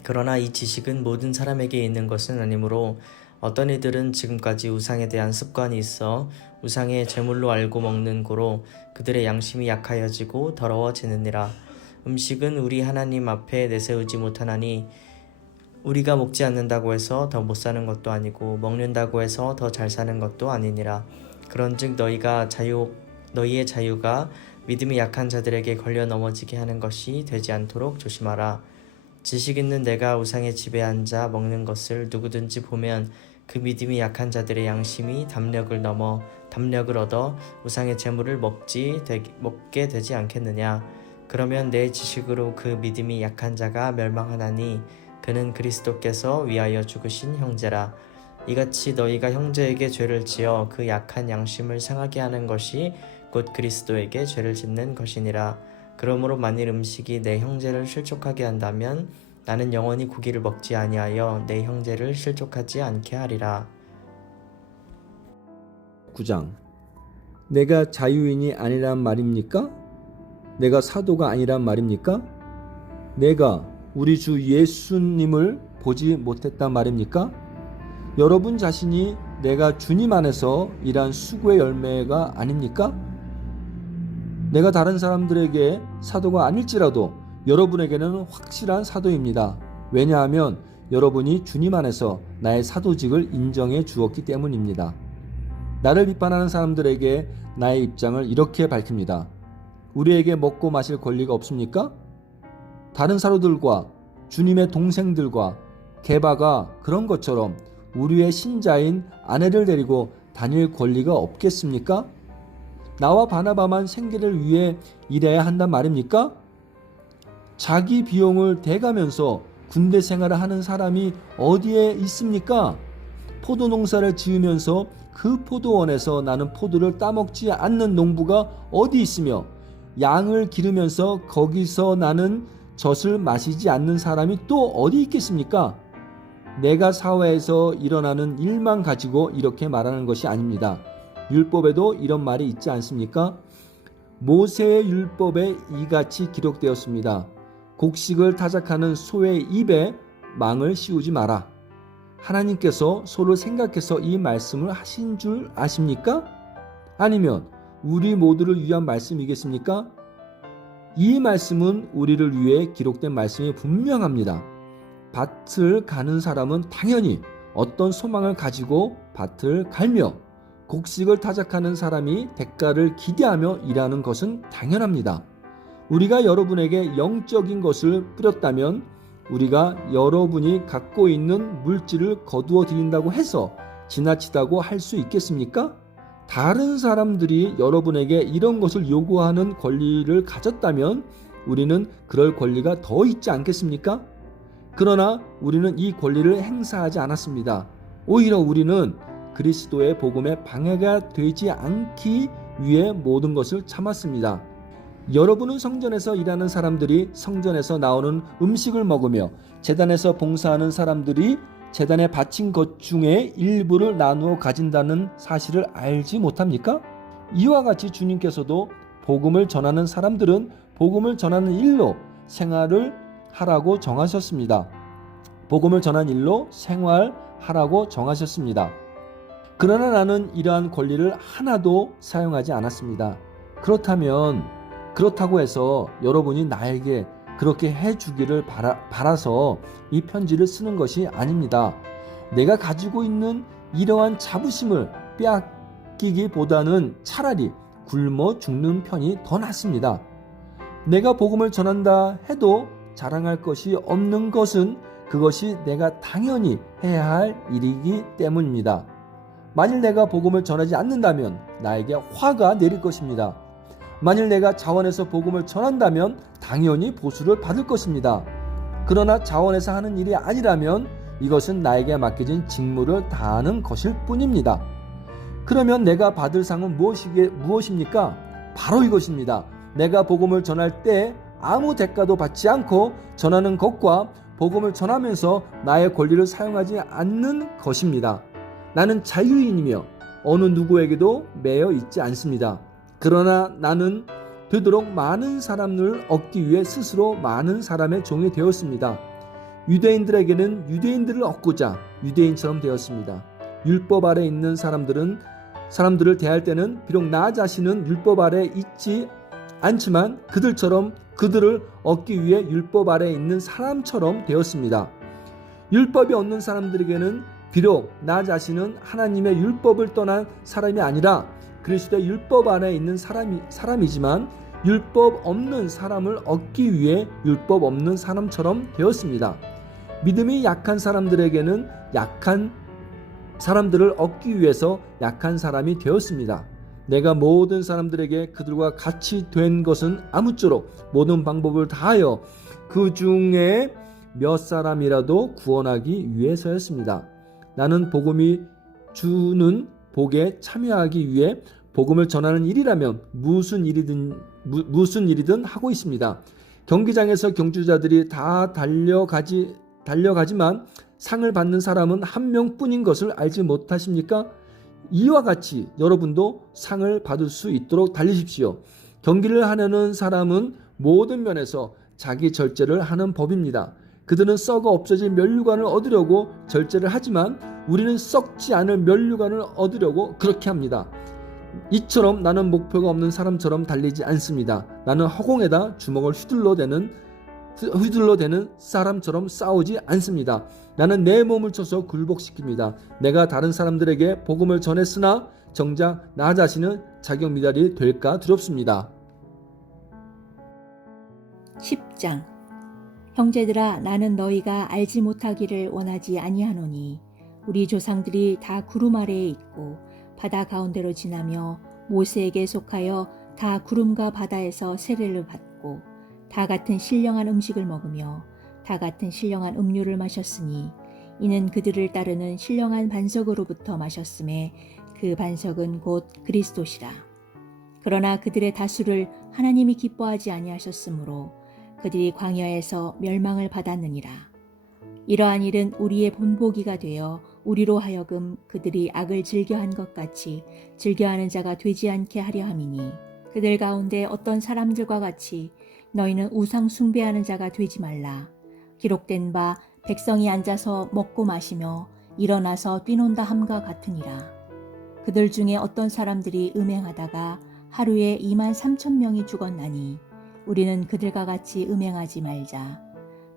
그러나 이 지식은 모든 사람에게 있는 것은 아니므로 어떤 이들은 지금까지 우상에 대한 습관이 있어 우상의 제물로 알고 먹는 고로 그들의 양심이 약하여지고 더러워지느니라. 음식은 우리 하나님 앞에 내세우지 못하나니 우리가 먹지 않는다고 해서 더 못 사는 것도 아니고 먹는다고 해서 더 잘 사는 것도 아니니라. 그런즉 너희의 자유가 믿음이 약한 자들에게 걸려 넘어지게 하는 것이 되지 않도록 조심하라. 지식 있는 내가 우상의 집에 앉아 먹는 것을 누구든지 보면 그 믿음이 약한 자들의 양심이 담력을 얻어 우상의 제물을 먹게 되지 않겠느냐. 그러면 내 지식으로 그 믿음이 약한 자가 멸망하나니 그는 그리스도께서 위하여 죽으신 형제라. 이같이 너희가 형제에게 죄를 지어 그 약한 양심을 상하게 하는 것이 곧 그리스도에게 죄를 짓는 것이니라. 그러므로 만일 음식이 내 형제를 실족하게 한다면 나는 영원히 고기를 먹지 아니하여 내 형제를 실족하지 않게 하리라. 9장. 내가 자유인이 아니란 말입니까? 내가 사도가 아니란 말입니까? 내가 우리 주 예수님을 보지 못했단 말입니까? 여러분 자신이 내가 주님 안에서 일한 수고의 열매가 아닙니까? 내가 다른 사람들에게 사도가 아닐지라도 여러분에게는 확실한 사도입니다. 왜냐하면 여러분이 주님 안에서 나의 사도직을 인정해 주었기 때문입니다. 나를 비판하는 사람들에게 나의 입장을 이렇게 밝힙니다. 우리에게 먹고 마실 권리가 없습니까? 다른 사도들과 주님의 동생들과 게바가 그런 것처럼 우리의 신자인 아내를 데리고 다닐 권리가 없겠습니까? 나와 바나바만 생계를 위해 일해야 한단 말입니까? 자기 비용을 대가면서 군대 생활을 하는 사람이 어디에 있습니까? 포도 농사를 지으면서 그 포도원에서 나는 포도를 따먹지 않는 농부가 어디 있으며 양을 기르면서 거기서 나는 젖을 마시지 않는 사람이 또 어디 있겠습니까? 내가 사회에서 일어나는 일만 가지고 이렇게 말하는 것이 아닙니다. 율법에도 이런 말이 있지 않습니까? 모세의 율법에 이같이 기록되었습니다. 곡식을 타작하는 소의 입에 망을 씌우지 마라. 하나님께서 소를 생각해서 이 말씀을 하신 줄 아십니까? 아니면 우리 모두를 위한 말씀이겠습니까? 이 말씀은 우리를 위해 기록된 말씀이 분명합니다. 밭을 가는 사람은 당연히 어떤 소망을 가지고 밭을 갈며 곡식을 타작하는 사람이 대가를 기대하며 일하는 것은 당연합니다. 우리가 여러분에게 영적인 것을 뿌렸다면 우리가 여러분이 갖고 있는 물질을 거두어 드린다고 해서 지나치다고 할 수 있겠습니까? 다른 사람들이 여러분에게 이런 것을 요구하는 권리를 가졌다면 우리는 그럴 권리가 더 있지 않겠습니까? 그러나 우리는 이 권리를 행사하지 않았습니다. 오히려 우리는 그리스도의 복음에 방해가 되지 않기 위해 모든 것을 참았습니다. 여러분은 성전에서 일하는 사람들이 성전에서 나오는 음식을 먹으며 제단에서 봉사하는 사람들이 제단에 바친 것 중에 일부를 나누어 가진다는 사실을 알지 못합니까? 이와 같이 주님께서도 복음을 전하는 사람들은 복음을 전하는 일로 생활을 하라고 정하셨습니다. 복음을 전하는 일로 생활하라고 정하셨습니다. 그러나 나는 이러한 권리를 하나도 사용하지 않았습니다. 그렇다고 해서 여러분이 나에게 그렇게 해주기를 바라서 이 편지를 쓰는 것이 아닙니다. 내가 가지고 있는 이러한 자부심을 빼앗기기보다는 차라리 굶어 죽는 편이 더 낫습니다. 내가 복음을 전한다 해도 자랑할 것이 없는 것은 그것이 내가 당연히 해야 할 일이기 때문입니다. 만일 내가 복음을 전하지 않는다면 나에게 화가 내릴 것입니다. 만일 내가 자원해서 복음을 전한다면 당연히 보수를 받을 것입니다. 그러나 자원해서 하는 일이 아니라면 이것은 나에게 맡겨진 직무를 다하는 것일 뿐입니다. 그러면 내가 받을 상은 무엇입니까? 바로 이것입니다. 내가 복음을 전할 때 아무 대가도 받지 않고 전하는 것과 복음을 전하면서 나의 권리를 사용하지 않는 것입니다. 나는 자유인이며 어느 누구에게도 매여 있지 않습니다. 그러나 나는 되도록 많은 사람을 얻기 위해 스스로 많은 사람의 종이 되었습니다. 유대인들에게는 유대인들을 얻고자 유대인처럼 되었습니다. 율법 아래 있는 사람들을 대할 때는 비록 나 자신은 율법 아래 있지 않지만 그들을 얻기 위해 율법 아래 있는 사람처럼 되었습니다. 율법이 없는 사람들에게는 비록 나 자신은 하나님의 율법을 떠난 사람이 아니라 그리스도의 율법 안에 있는 사람이지만 율법 없는 사람을 얻기 위해 율법 없는 사람처럼 되었습니다. 믿음이 약한 사람들에게는 약한 사람들을 얻기 위해서 약한 사람이 되었습니다. 내가 모든 사람들에게 그들과 같이 된 것은 아무쪼록 모든 방법을 다하여 그 중에 몇 사람이라도 구원하기 위해서였습니다. 나는 복음이 주는 복에 참여하기 위해 복음을 전하는 일이라면 무슨 일이든 하고 있습니다. 경기장에서 경주자들이 다 달려가지만 상을 받는 사람은 한 명뿐인 것을 알지 못하십니까? 이와 같이 여러분도 상을 받을 수 있도록 달리십시오. 경기를 하려는 사람은 모든 면에서 자기 절제를 하는 법입니다. 그들은 썩어 없어질 면류관을 얻으려고 절제를 하지만 우리는 썩지 않을 면류관을 얻으려고 그렇게 합니다. 이처럼 나는 목표가 없는 사람처럼 달리지 않습니다. 나는 허공에다 주먹을 휘둘러대는 사람처럼 싸우지 않습니다. 나는 내 몸을 쳐서 굴복시킵니다. 내가 다른 사람들에게 복음을 전했으나 정작 나 자신은 자격 미달이 될까 두렵습니다. 10장 형제들아 나는 너희가 알지 못하기를 원하지 아니하노니 우리 조상들이 다 구름 아래에 있고 바다 가운데로 지나며 모세에게 속하여 다 구름과 바다에서 세례를 받고 다 같은 신령한 음식을 먹으며 다 같은 신령한 음료를 마셨으니 이는 그들을 따르는 신령한 반석으로부터 마셨음에 그 반석은 곧 그리스도시라. 그러나 그들의 다수를 하나님이 기뻐하지 아니하셨으므로 그들이 광야에서 멸망을 받았느니라. 이러한 일은 우리의 본보기가 되어 우리로 하여금 그들이 악을 즐겨한 것 같이 즐겨하는 자가 되지 않게 하려 함이니 그들 가운데 어떤 사람들과 같이 너희는 우상 숭배하는 자가 되지 말라. 기록된 바 백성이 앉아서 먹고 마시며 일어나서 뛰논다 함과 같으니라. 그들 중에 어떤 사람들이 음행하다가 하루에 23,000명이 죽었나니 우리는 그들과 같이 음행하지 말자.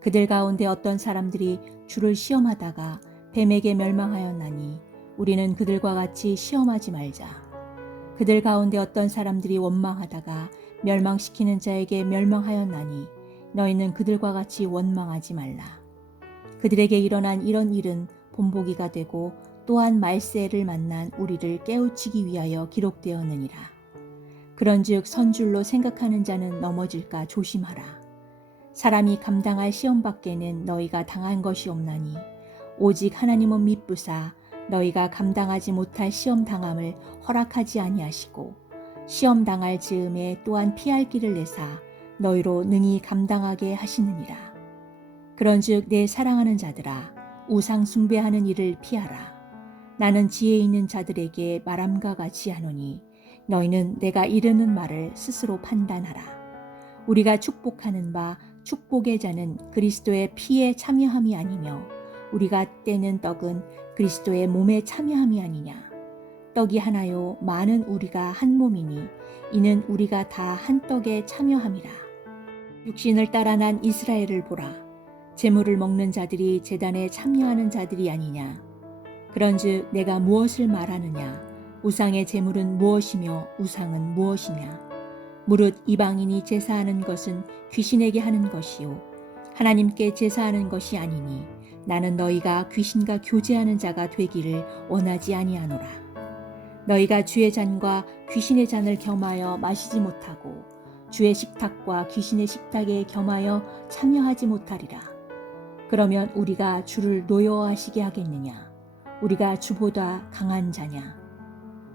그들 가운데 어떤 사람들이 주를 시험하다가 뱀에게 멸망하였나니 우리는 그들과 같이 시험하지 말자. 그들 가운데 어떤 사람들이 원망하다가 멸망시키는 자에게 멸망하였나니 너희는 그들과 같이 원망하지 말라. 그들에게 일어난 이런 일은 본보기가 되고 또한 말세를 만난 우리를 깨우치기 위하여 기록되었느니라. 그런즉 선줄로 생각하는 자는 넘어질까 조심하라. 사람이 감당할 시험 밖에는 너희가 당한 것이 없나니 오직 하나님은 미쁘사 너희가 감당하지 못할 시험 당함을 허락하지 아니하시고 시험 당할 즈음에 또한 피할 길을 내사 너희로 능히 감당하게 하시느니라. 그런즉 내 사랑하는 자들아 우상 숭배하는 일을 피하라. 나는 지혜 있는 자들에게 말함과 같이 하노니 너희는 내가 이르는 말을 스스로 판단하라. 우리가 축복하는 바 축복의 자는 그리스도의 피에 참여함이 아니며 우리가 떼는 떡은 그리스도의 몸에 참여함이 아니냐. 떡이 하나요 많은 우리가 한 몸이니 이는 우리가 다 한 떡에 참여함이라. 육신을 따라 난 이스라엘을 보라. 제물을 먹는 자들이 제단에 참여하는 자들이 아니냐. 그런즉 내가 무엇을 말하느냐. 우상의 제물은 무엇이며 우상은 무엇이냐. 무릇 이방인이 제사하는 것은 귀신에게 하는 것이요 하나님께 제사하는 것이 아니니 나는 너희가 귀신과 교제하는 자가 되기를 원하지 아니하노라. 너희가 주의 잔과 귀신의 잔을 겸하여 마시지 못하고 주의 식탁과 귀신의 식탁에 겸하여 참여하지 못하리라. 그러면 우리가 주를 노여워하시게 하겠느냐. 우리가 주보다 강한 자냐.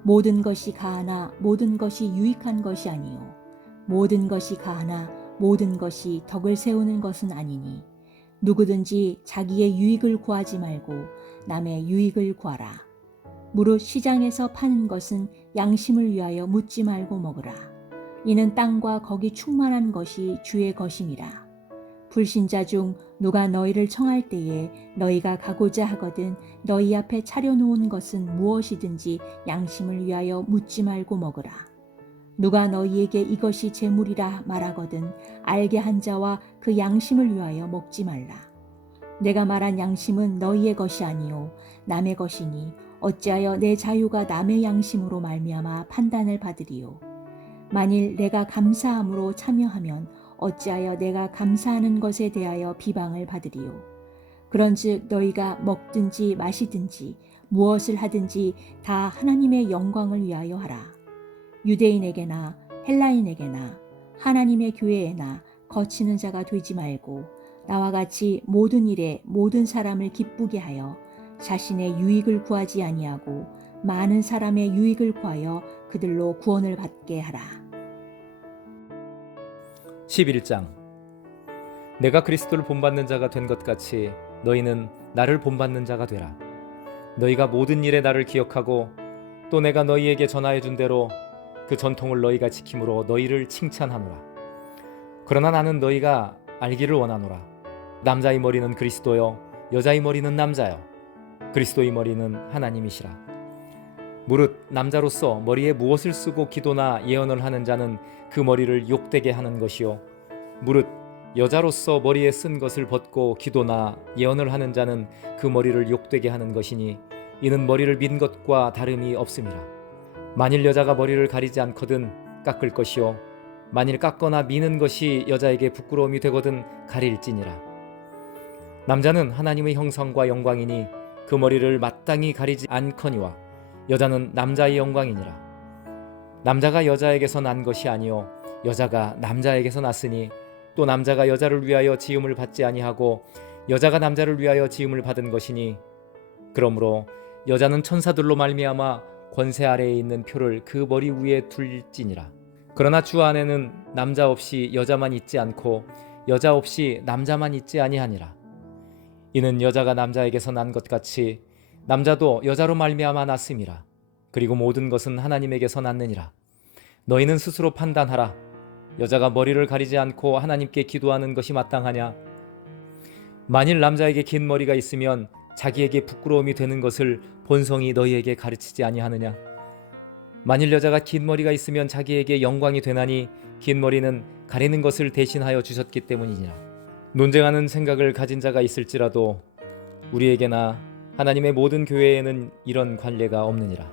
모든 것이 가하나 모든 것이 유익한 것이 아니요 모든 것이 가하나 모든 것이 덕을 세우는 것은 아니니 누구든지 자기의 유익을 구하지 말고 남의 유익을 구하라. 무릇 시장에서 파는 것은 양심을 위하여 묻지 말고 먹으라. 이는 땅과 거기 충만한 것이 주의 것임이라. 불신자 중 누가 너희를 청할 때에 너희가 가고자 하거든 너희 앞에 차려놓은 것은 무엇이든지 양심을 위하여 묻지 말고 먹으라. 누가 너희에게 이것이 제물이라 말하거든 알게 한 자와 그 양심을 위하여 먹지 말라. 내가 말한 양심은 너희의 것이 아니요 남의 것이니 어찌하여 내 자유가 남의 양심으로 말미암아 판단을 받으리요. 만일 내가 감사함으로 참여하면 어찌하여 내가 감사하는 것에 대하여 비방을 받으리요. 그런즉 너희가 먹든지 마시든지 무엇을 하든지 다 하나님의 영광을 위하여 하라. 유대인에게나 헬라인에게나 하나님의 교회에나 거치는 자가 되지 말고 나와 같이 모든 일에 모든 사람을 기쁘게 하여 자신의 유익을 구하지 아니하고 많은 사람의 유익을 구하여 그들로 구원을 받게 하라. 11장 내가 그리스도를 본받는 자가 된 것 같이 너희는 나를 본받는 자가 되라. 너희가 모든 일에 나를 기억하고 또 내가 너희에게 전하여 준 대로 그 전통을 너희가 지킴으로 너희를 칭찬하노라. 그러나 나는 너희가 알기를 원하노라. 남자의 머리는 그리스도요 여자의 머리는 남자요 그리스도의 머리는 하나님이시라. 무릇 남자로서 머리에 무엇을 쓰고 기도나 예언을 하는 자는 그 머리를 욕되게 하는 것이요 무릇 여자로서 머리에 쓴 것을 벗고 기도나 예언을 하는 자는 그 머리를 욕되게 하는 것이니 이는 머리를 민 것과 다름이 없음이라. 만일 여자가 머리를 가리지 않거든 깎을 것이요 만일 깎거나 미는 것이 여자에게 부끄러움이 되거든 가릴지니라. 남자는 하나님의 형상과 영광이니 그 머리를 마땅히 가리지 않거니와 여자는 남자의 영광이니라. 남자가 여자에게서 난 것이 아니요 여자가 남자에게서 났으니 또 남자가 여자를 위하여 지음을 받지 아니하고 여자가 남자를 위하여 지음을 받은 것이니 그러므로 여자는 천사들로 말미암아 권세 아래에 있는 표를 그 머리 위에 둘지니라. 그러나 주 안에는 남자 없이 여자만 있지 않고 여자 없이 남자만 있지 아니하니라. 이는 여자가 남자에게서 난 것 같이 남자도 여자로 말미암아 났음이라. 그리고 모든 것은 하나님에게서 났느니라. 너희는 스스로 판단하라. 여자가 머리를 가리지 않고 하나님께 기도하는 것이 마땅하냐? 만일 남자에게 긴 머리가 있으면 자기에게 부끄러움이 되는 것을 본성이 너희에게 가르치지 아니하느냐? 만일 여자가 긴 머리가 있으면 자기에게 영광이 되나니 긴 머리는 가리는 것을 대신하여 주셨기 때문이니라. 논쟁하는 생각을 가진 자가 있을지라도 우리에게나 하나님의 모든 교회에는 이런 관례가 없느니라.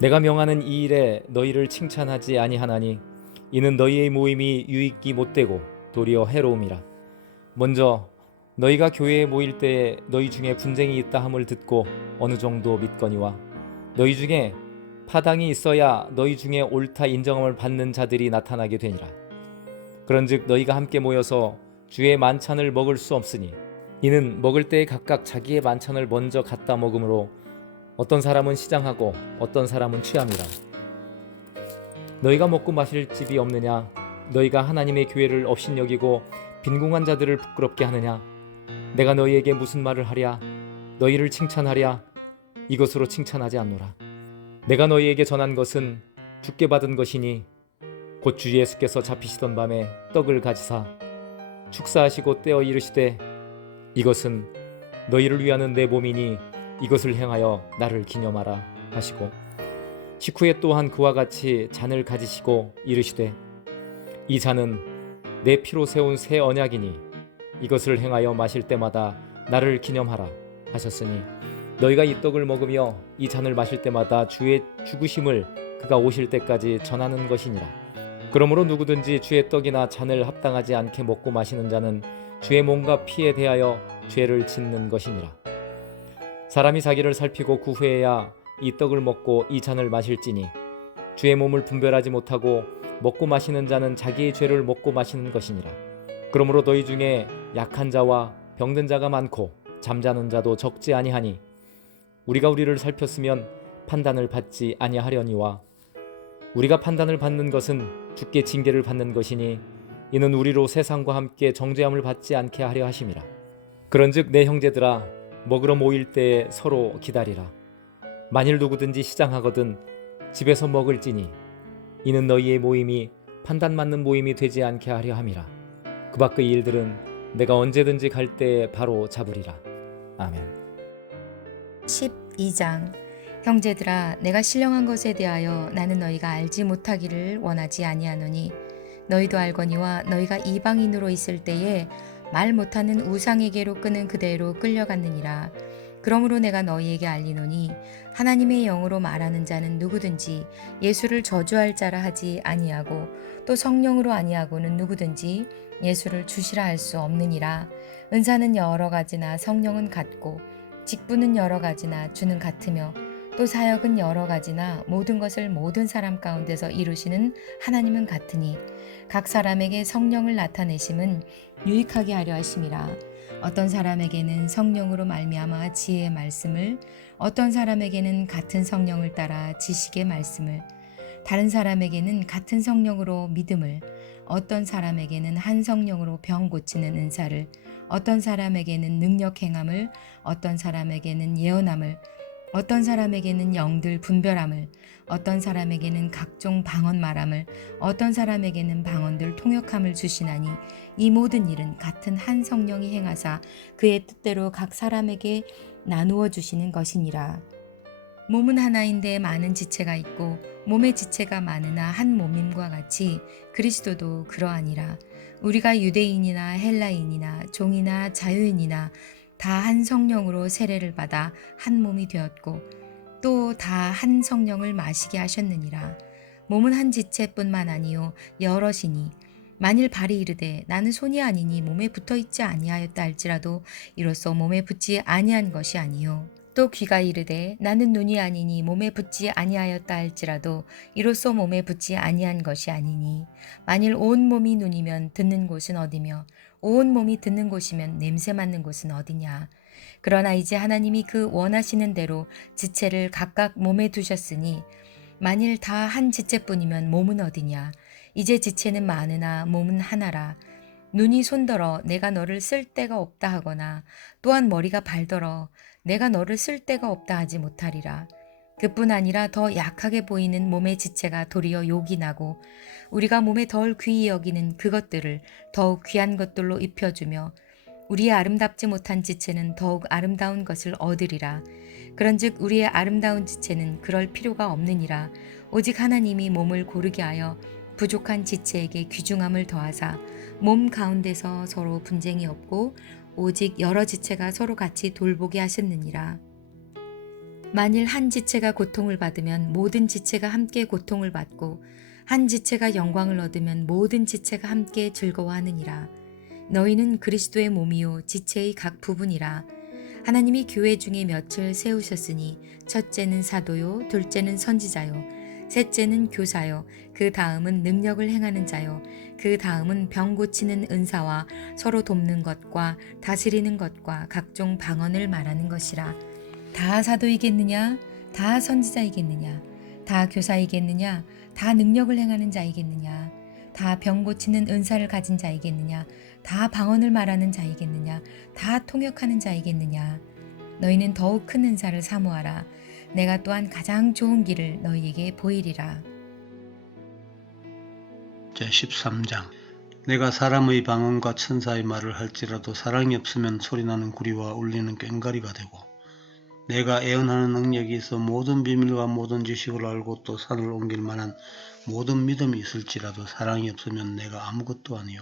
내가 명하는 이 일에 너희를 칭찬하지 아니하나니 이는 너희의 모임이 유익이 못되고 도리어 해로움이라. 먼저 너희가 교회에 모일 때에 너희 중에 분쟁이 있다 함을 듣고 어느 정도 믿거니와 너희 중에 파당이 있어야 너희 중에 옳다 인정함을 받는 자들이 나타나게 되니라. 그런즉 너희가 함께 모여서 주의 만찬을 먹을 수 없으니 이는 먹을 때에 각각 자기의 만찬을 먼저 갖다 먹으므로 어떤 사람은 시장하고 어떤 사람은 취함이라. 너희가 먹고 마실 집이 없느냐? 너희가 하나님의 교회를 업신여기고 빈궁한 자들을 부끄럽게 하느냐? 내가 너희에게 무슨 말을 하랴? 너희를 칭찬하랴? 이것으로 칭찬하지 않노라. 내가 너희에게 전한 것은 주께 받은 것이니 곧 주 예수께서 잡히시던 밤에 떡을 가지사 축사하시고 떼어 이르시되 이것은 너희를 위하는 내 몸이니 이것을 행하여 나를 기념하라 하시고 식후에 또한 그와 같이 잔을 가지시고 이르시되 이 잔은 내 피로 세운 새 언약이니 이것을 행하여 마실 때마다 나를 기념하라 하셨으니 너희가 이 떡을 먹으며 이 잔을 마실 때마다 주의 죽으심을 그가 오실 때까지 전하는 것이니라. 그러므로 누구든지 주의 떡이나 잔을 합당하지 않게 먹고 마시는 자는 주의 몸과 피에 대하여 죄를 짓는 것이니라. 사람이 자기를 살피고 그 후에야 이 떡을 먹고 이 잔을 마실지니 주의 몸을 분별하지 못하고 먹고 마시는 자는 자기의 죄를 먹고 마시는 것이니라. 그러므로 너희 중에 약한 자와 병든 자가 많고 잠자는 자도 적지 아니하니 우리가 우리를 살폈으면 판단을 받지 아니하려니와 우리가 판단을 받는 것은 주께 징계를 받는 것이니 이는 우리로 세상과 함께 정죄함을 받지 않게 하려 하심이라. 그런즉 내 형제들아 먹으러 모일 때에 서로 기다리라. 만일 누구든지 시장하거든 집에서 먹을지니 이는 너희의 모임이 판단 맞는 모임이 되지 않게 하려 함이라. 그 밖의 일들은 내가 언제든지 갈 때 바로 잡으리라. 아멘. 12장 형제들아 내가 신령한 것에 대하여 나는 너희가 알지 못하기를 원하지 아니하노니 너희도 알거니와 너희가 이방인으로 있을 때에 말 못하는 우상에게로 끄는 그대로 끌려갔느니라. 그러므로 내가 너희에게 알리노니 하나님의 영으로 말하는 자는 누구든지 예수를 저주할 자라 하지 아니하고 또 성령으로 아니하고는 누구든지 예수를 주시라 할 수 없느니라. 은사는 여러 가지나 성령은 같고 직분은 여러 가지나 주는 같으며 또 사역은 여러 가지나 모든 것을 모든 사람 가운데서 이루시는 하나님은 같으니 각 사람에게 성령을 나타내심은 유익하게 하려 하심이라. 어떤 사람에게는 성령으로 말미암아 지혜의 말씀을, 어떤 사람에게는 같은 성령을 따라 지식의 말씀을, 다른 사람에게는 같은 성령으로 믿음을, 어떤 사람에게는 한 성령으로 병 고치는 은사를, 어떤 사람에게는 능력 행함을, 어떤 사람에게는 예언함을, 어떤 사람에게는 영들 분별함을, 어떤 사람에게는 각종 방언 말함을, 어떤 사람에게는 방언들 통역함을 주시나니 이 모든 일은 같은 한 성령이 행하사 그의 뜻대로 각 사람에게 나누어 주시는 것이니라. 몸은 하나인데 많은 지체가 있고 몸의 지체가 많으나 한 몸임과 같이 그리스도도 그러하니라. 우리가 유대인이나 헬라인이나 종이나 자유인이나 다 한 성령으로 세례를 받아 한 몸이 되었고 또 다 한 성령을 마시게 하셨느니라. 몸은 한 지체뿐만 아니요 여럿이니 만일 발이 이르되 나는 손이 아니니 몸에 붙어있지 아니하였다 할지라도 이로써 몸에 붙지 아니한 것이 아니요 또 귀가 이르되 나는 눈이 아니니 몸에 붙지 아니하였다 할지라도 이로써 몸에 붙지 아니한 것이 아니니 만일 온 몸이 눈이면 듣는 곳은 어디며 온 몸이 듣는 곳이면 냄새 맡는 곳은 어디냐. 그러나 이제 하나님이 그 원하시는 대로 지체를 각각 몸에 두셨으니 만일 다 한 지체뿐이면 몸은 어디냐. 이제 지체는 많으나 몸은 하나라. 눈이 손더러 내가 너를 쓸 데가 없다 하거나 또한 머리가 발더러 내가 너를 쓸 데가 없다 하지 못하리라. 그뿐 아니라 더 약하게 보이는 몸의 지체가 도리어 욕이 나고 우리가 몸에 덜 귀히 여기는 그것들을 더욱 귀한 것들로 입혀주며 우리의 아름답지 못한 지체는 더욱 아름다운 것을 얻으리라. 그런즉 우리의 아름다운 지체는 그럴 필요가 없느니라. 오직 하나님이 몸을 고르게 하여 부족한 지체에게 귀중함을 더하사 몸 가운데서 서로 분쟁이 없고 오직 여러 지체가 서로 같이 돌보게 하셨느니라. 만일 한 지체가 고통을 받으면 모든 지체가 함께 고통을 받고 한 지체가 영광을 얻으면 모든 지체가 함께 즐거워하느니라. 너희는 그리스도의 몸이요 지체의 각 부분이라. 하나님이 교회 중에 몇을 세우셨으니 첫째는 사도요 둘째는 선지자요 셋째는 교사요 그 다음은 능력을 행하는 자요 그 다음은 병 고치는 은사와 서로 돕는 것과 다스리는 것과 각종 방언을 말하는 것이라. 다 사도이겠느냐? 다 선지자이겠느냐? 다 교사이겠느냐? 다 능력을 행하는 자이겠느냐? 다 병 고치는 은사를 가진 자이겠느냐? 다 방언을 말하는 자이겠느냐? 다 통역하는 자이겠느냐? 너희는 더욱 큰 은사를 사모하라. 내가 또한 가장 좋은 길을 너희에게 보이리라. 제13장 내가 사람의 방언과 천사의 말을 할지라도 사랑이 없으면 소리나는 구리와 울리는 꽹과리가 되고 내가 애언하는 능력이 있어 모든 비밀과 모든 지식을 알고 또 산을 옮길 만한 모든 믿음이 있을지라도 사랑이 없으면 내가 아무것도 아니요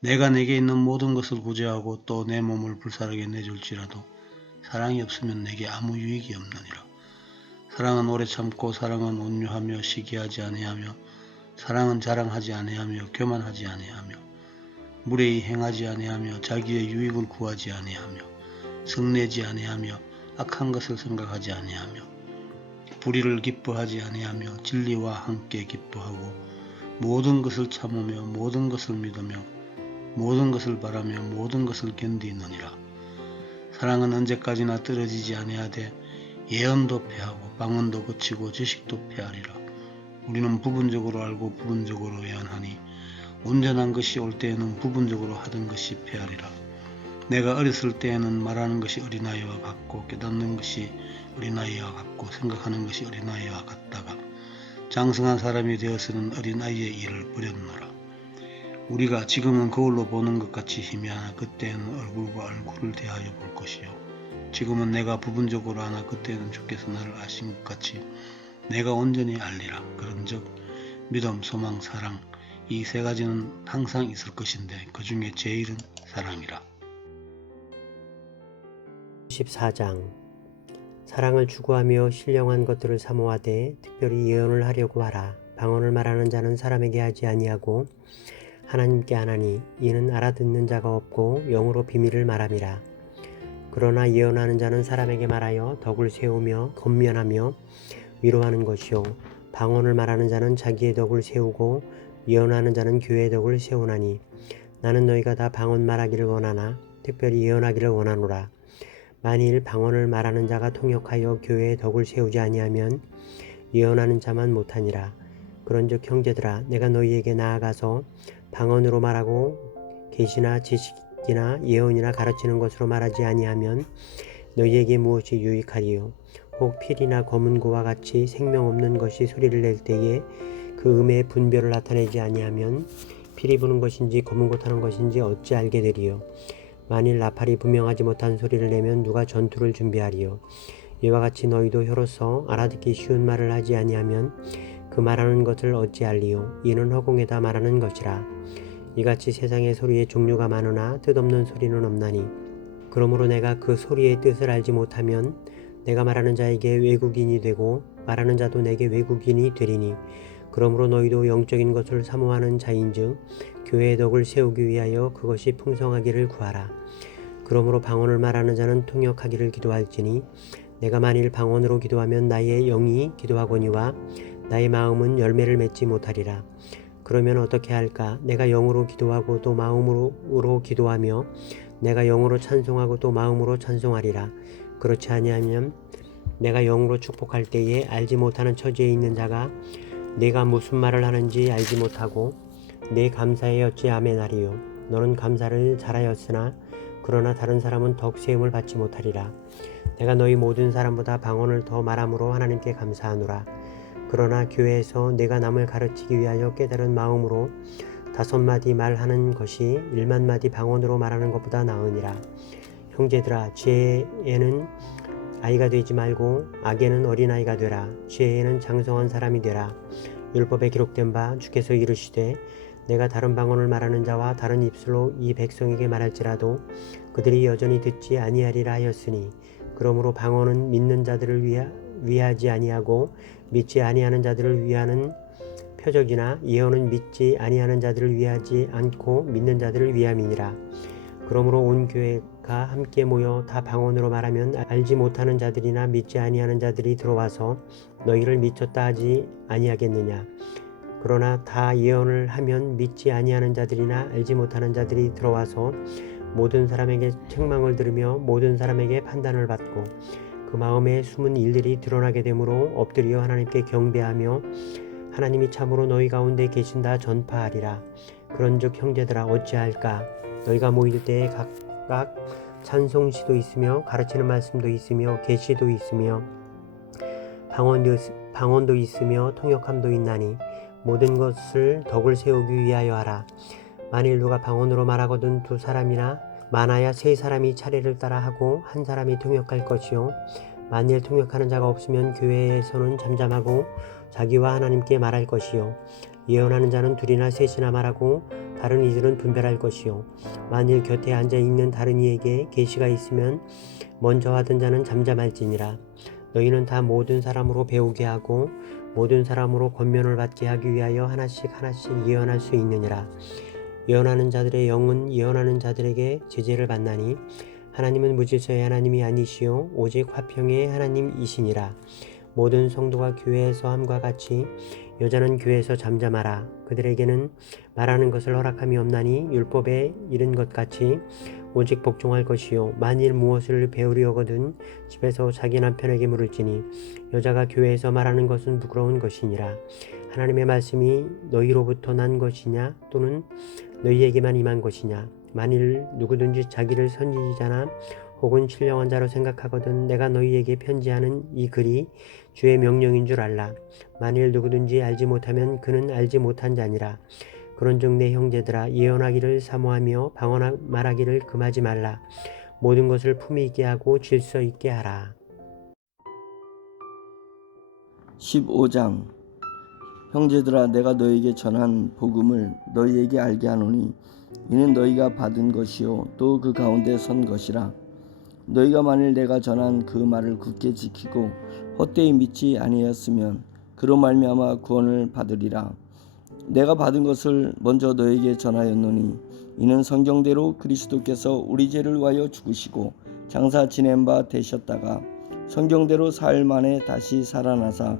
내가 내게 있는 모든 것을 구제하고 또 내 몸을 불사르게 내줄지라도 사랑이 없으면 내게 아무 유익이 없느니라. 사랑은 오래 참고 사랑은 온유하며 시기하지 아니하며 사랑은 자랑하지 아니하며 교만하지 아니하며 무례히 행하지 아니하며 자기의 유익을 구하지 아니하며 성내지 아니하며 악한 것을 생각하지 아니하며 불의를 기뻐하지 아니하며 진리와 함께 기뻐하고 모든 것을 참으며 모든 것을 믿으며 모든 것을 바라며 모든 것을 견디느니라. 사랑은 언제까지나 떨어지지 아니하되 예언도 패하고 방언도 거치고 지식도 패하리라. 우리는 부분적으로 알고 부분적으로 예언하니 온전한 것이 올 때에는 부분적으로 하던 것이 패하리라. 내가 어렸을 때에는 말하는 것이 어린아이와 같고 깨닫는 것이 어린아이와 같고 생각하는 것이 어린아이와 같다가 장성한 사람이 되어서는 어린아이의 일을 버렸노라. 우리가 지금은 거울로 보는 것 같이 희미하나 그때는 얼굴과 얼굴을 대하여 볼 것이요. 지금은 내가 부분적으로 하나 그때는 주께서 나를 아신 것 같이 내가 온전히 알리라. 그런즉 믿음, 소망, 사랑 이 세 가지는 항상 있을 것인데 그 중에 제일은 사랑이라. 14장 사랑을 추구하며 신령한 것들을 사모하되 특별히 예언을 하려고 하라. 방언을 말하는 자는 사람에게 하지 아니하고 하나님께 하나니 이는 알아듣는 자가 없고 영으로 비밀을 말함이라. 그러나 예언하는 자는 사람에게 말하여 덕을 세우며 건면하며 위로하는 것이요 방언을 말하는 자는 자기의 덕을 세우고 예언하는 자는 교회의 덕을 세우나니 나는 너희가 다 방언 말하기를 원하나 특별히 예언하기를 원하노라. 만일 방언을 말하는 자가 통역하여 교회의 덕을 세우지 아니하면 예언하는 자만 못하니라. 그런즉 형제들아 내가 너희에게 나아가서 방언으로 말하고 계시나 지식이나 예언이나 가르치는 것으로 말하지 아니하면 너희에게 무엇이 유익하리요. 혹 필이나 검은고와 같이 생명 없는 것이 소리를 낼 때에 그 음의 분별을 나타내지 아니하면 필이 부는 것인지 검은고 타는 것인지 어찌 알게 되리요. 만일 나팔이 분명하지 못한 소리를 내면 누가 전투를 준비하리요. 이와 같이 너희도 혀로서 알아듣기 쉬운 말을 하지 아니하면 그 말하는 것을 어찌 알리요. 이는 허공에다 말하는 것이라. 이같이 세상의 소리의 종류가 많으나 뜻없는 소리는 없나니 그러므로 내가 그 소리의 뜻을 알지 못하면 내가 말하는 자에게 외국인이 되고 말하는 자도 내게 외국인이 되리니 그러므로 너희도 영적인 것을 사모하는 자인즉 교회의 덕을 세우기 위하여 그것이 풍성하기를 구하라. 그러므로 방언을 말하는 자는 통역하기를 기도할지니 내가 만일 방언으로 기도하면 나의 영이 기도하거니와 나의 마음은 열매를 맺지 못하리라. 그러면 어떻게 할까? 내가 영으로 기도하고 또 마음으로 기도하며 내가 영으로 찬송하고 또 마음으로 찬송하리라. 그렇지 아니하면 내가 영으로 축복할 때에 알지 못하는 처지에 있는 자가 내가 무슨 말을 하는지 알지 못하고 내 감사에 어찌 아멘하리요. 너는 감사를 잘하였으나 그러나 다른 사람은 덕 세움을 받지 못하리라. 내가 너희 모든 사람보다 방언을 더 말함으로 하나님께 감사하노라. 그러나 교회에서 내가 남을 가르치기 위하여 깨달은 마음으로 5마디 말하는 것이 1만마디 방언으로 말하는 것보다 나으니라. 형제들아 지혜에는 아이가 되지 말고 악에는 어린아이가 되라. 지혜에는 장성한 사람이 되라. 율법에 기록된 바 주께서 이르시되 내가 다른 방언을 말하는 자와 다른 입술로 이 백성에게 말할지라도 그들이 여전히 듣지 아니하리라 하였으니 그러므로 방언은 믿는 자들을 위하지 아니하고 믿지 아니하는 자들을 위하는 표적이나 예언은 믿지 아니하는 자들을 위하지 않고 믿는 자들을 위함이니라. 그러므로 온 교회가 함께 모여 다 방언으로 말하면 알지 못하는 자들이나 믿지 아니하는 자들이 들어와서 너희를 미쳤다 하지 아니하겠느냐. 그러나 다 예언을 하면 믿지 아니하는 자들이나 알지 못하는 자들이 들어와서 모든 사람에게 책망을 들으며 모든 사람에게 판단을 받고 그 마음에 숨은 일들이 드러나게 되므로 엎드려 하나님께 경배하며 하나님이 참으로 너희 가운데 계신다 전파하리라. 그런즉 형제들아 어찌할까? 너희가 모일 때에 각각 찬송시도 있으며 가르치는 말씀도 있으며 계시도 있으며 방언도 있으며 통역함도 있나니 모든 것을 덕을 세우기 위하여 하라. 만일 누가 방언으로 말하거든 2사람이나 많아야 3사람이 차례를 따라 하고 1사람이 통역할 것이요. 만일 통역하는 자가 없으면 교회에서는 잠잠하고 자기와 하나님께 말할 것이요. 예언하는 자는 2이나 3이나 말하고 다른 이들은 분별할 것이요. 만일 곁에 앉아 있는 다른 이에게 계시가 있으면 먼저 하던 자는 잠잠할지니라. 너희는 다 모든 사람으로 배우게 하고 모든 사람으로 권면을 받게 하기 위하여 하나씩 예언할 수 있느니라. 예언하는 자들의 영은 예언하는 자들에게 제재를 받나니 하나님은 무질서의 하나님이 아니시요 오직 화평의 하나님이시니라. 모든 성도가 교회에서 함과 같이 여자는 교회에서 잠잠하라. 그들에게는 말하는 것을 허락함이 없나니 율법에 이른 것 같이 오직 복종할 것이요. 만일 무엇을 배우려거든 집에서 자기 남편에게 물을지니 여자가 교회에서 말하는 것은 부끄러운 것이니라. 하나님의 말씀이 너희로부터 난 것이냐 또는 너희에게만 임한 것이냐. 만일 누구든지 자기를 선지자나 혹은 신령한 자로 생각하거든 내가 너희에게 편지하는 이 글이 주의 명령인 줄 알라. 만일 누구든지 알지 못하면 그는 알지 못한 자니라. 그런즉 내 형제들아 예언하기를 사모하며 방언 말하기를 금하지 말라. 모든 것을 품위 있게 하고 질서 있게 하라. 15장 형제들아 내가 너에게 전한 복음을 너희에게 알게 하노니 이는 너희가 받은 것이요 또 그 가운데 선 것이라. 너희가 만일 내가 전한 그 말을 굳게 지키고 헛되이 믿지 아니하였으면 그로 말미암아 구원을 받으리라. 내가 받은 것을 먼저 너에게 전하였노니 이는 성경대로 그리스도께서 우리 죄를 위하여 죽으시고 장사 지낸 바 되셨다가 성경대로 사흘 만에 다시 살아나사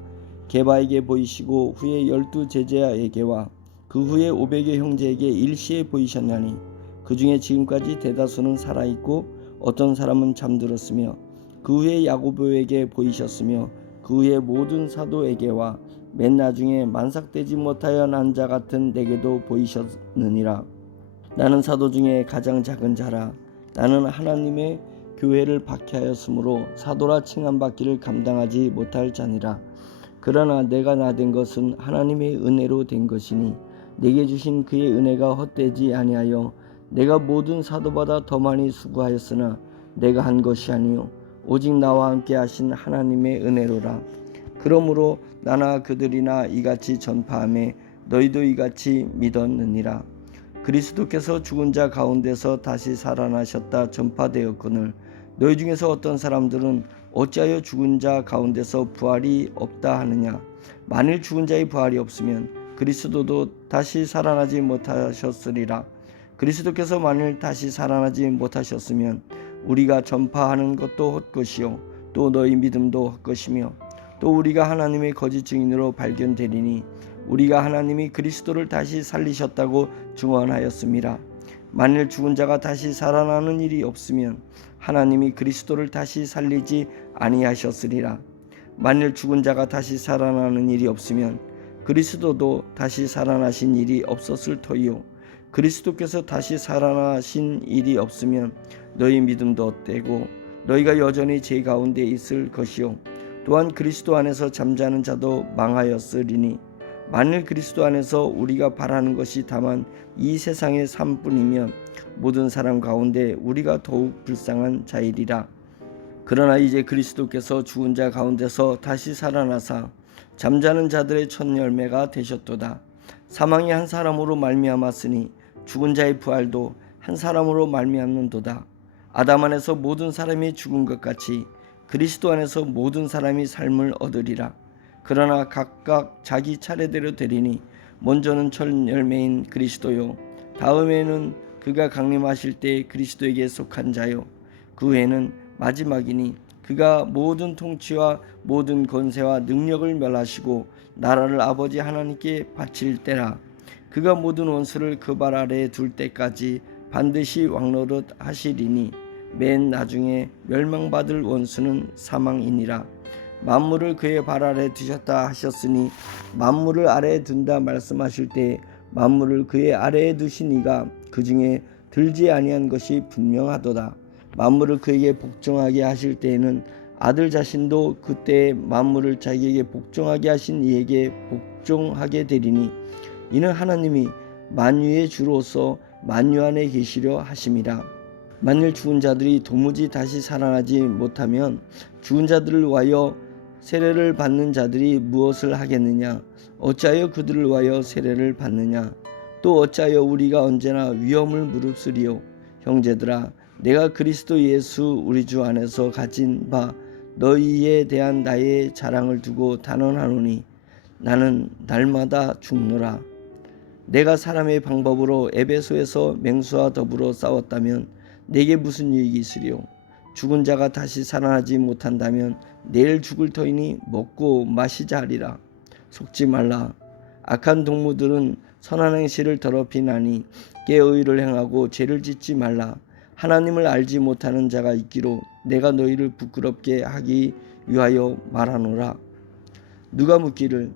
게바에게 보이시고 후에 12 제자에게와 그 후에 500여 형제에게 일시에 보이셨나니 그 중에 지금까지 대다수는 살아있고 어떤 사람은 잠들었으며 그 후에 야고보에게 보이셨으며 그 후에 모든 사도에게와 맨 나중에 만삭되지 못하여 난 자 같은 내게도 보이셨느니라. 나는 사도 중에 가장 작은 자라. 나는 하나님의 교회를 박해하였으므로 사도라 칭함받기를 감당하지 못할 자니라. 그러나 내가 나된 것은 하나님의 은혜로 된 것이니 내게 주신 그의 은혜가 헛되지 아니하여 내가 모든 사도보다 더 많이 수고하였으나 내가 한 것이 아니요 오직 나와 함께 하신 하나님의 은혜로라. 그러므로 나나 그들이나 이같이 전파하며 너희도 이같이 믿었느니라. 그리스도께서 죽은 자 가운데서 다시 살아나셨다 전파되었거늘 너희 중에서 어떤 사람들은 어찌하여 죽은 자 가운데서 부활이 없다 하느냐. 만일 죽은 자의 부활이 없으면 그리스도도 다시 살아나지 못하셨으리라. 그리스도께서 만일 다시 살아나지 못하셨으면 우리가 전파하는 것도 헛것이요 또 너희 믿음도 헛것이며 또 우리가 하나님의 거짓 증인으로 발견되리니 우리가 하나님이 그리스도를 다시 살리셨다고 증언하였음이라. 만일 죽은 자가 다시 살아나는 일이 없으면 하나님이 그리스도를 다시 살리지 아니하셨으리라. 만일 죽은 자가 다시 살아나는 일이 없으면 그리스도도 다시 살아나신 일이 없었을 터이요 그리스도께서 다시 살아나신 일이 없으면 너희 믿음도 헛되고 너희가 여전히 죄 가운데 있을 것이요 또한 그리스도 안에서 잠자는 자도 망하였으리니 만일 그리스도 안에서 우리가 바라는 것이 다만 이 세상의 삶뿐이면 모든 사람 가운데 우리가 더욱 불쌍한 자이리라. 그러나 이제 그리스도께서 죽은 자 가운데서 다시 살아나사 잠자는 자들의 첫 열매가 되셨도다. 사망이 한 사람으로 말미암았으니 죽은 자의 부활도 한 사람으로 말미암는도다. 아담 안에서 모든 사람이 죽은 것 같이 그리스도 안에서 모든 사람이 삶을 얻으리라. 그러나 각각 자기 차례대로 되리니 먼저는 첫 열매인 그리스도요 다음에는 그가 강림하실 때 그리스도에게 속한 자요 그 후에는 마지막이니 그가 모든 통치와 모든 권세와 능력을 멸하시고 나라를 아버지 하나님께 바칠 때라. 그가 모든 원수를 그 발 아래에 둘 때까지 반드시 왕노릇 하시리니 맨 나중에 멸망받을 원수는 사망이니라. 만물을 그의 발 아래에 두셨다 하셨으니 만물을 아래에 둔다 말씀하실 때 만물을 그의 아래에 두신 이가 그 중에 들지 아니한 것이 분명하도다. 만물을 그에게 복종하게 하실 때에는 아들 자신도 그때에 만물을 자기에게 복종하게 하신 이에게 복종하게 되리니 이는 하나님이 만유의 주로서 만유 안에 계시려 하심이라. 만일 죽은 자들이 도무지 다시 살아나지 못하면 죽은 자들을 위하여 세례를 받는 자들이 무엇을 하겠느냐? 어찌하여 그들을 위하여 세례를 받느냐? 또 어찌하여 우리가 언제나 위험을 무릅쓰리요? 형제들아, 내가 그리스도 예수 우리 주 안에서 가진 바 너희에 대한 나의 자랑을 두고 단언하노니 나는 날마다 죽노라. 내가 사람의 방법으로 에베소에서 맹수와 더불어 싸웠다면 내게 무슨 유익이 있으리요? 죽은 자가 다시 살아나지 못한다면 내일 죽을 터이니 먹고 마시자 하리라. 속지 말라. 악한 동무들은 선한 행실을 더럽히나니 깨의를 행하고 죄를 짓지 말라. 하나님을 알지 못하는 자가 있기로 내가 너희를 부끄럽게 하기 위하여 말하노라. 누가 묻기를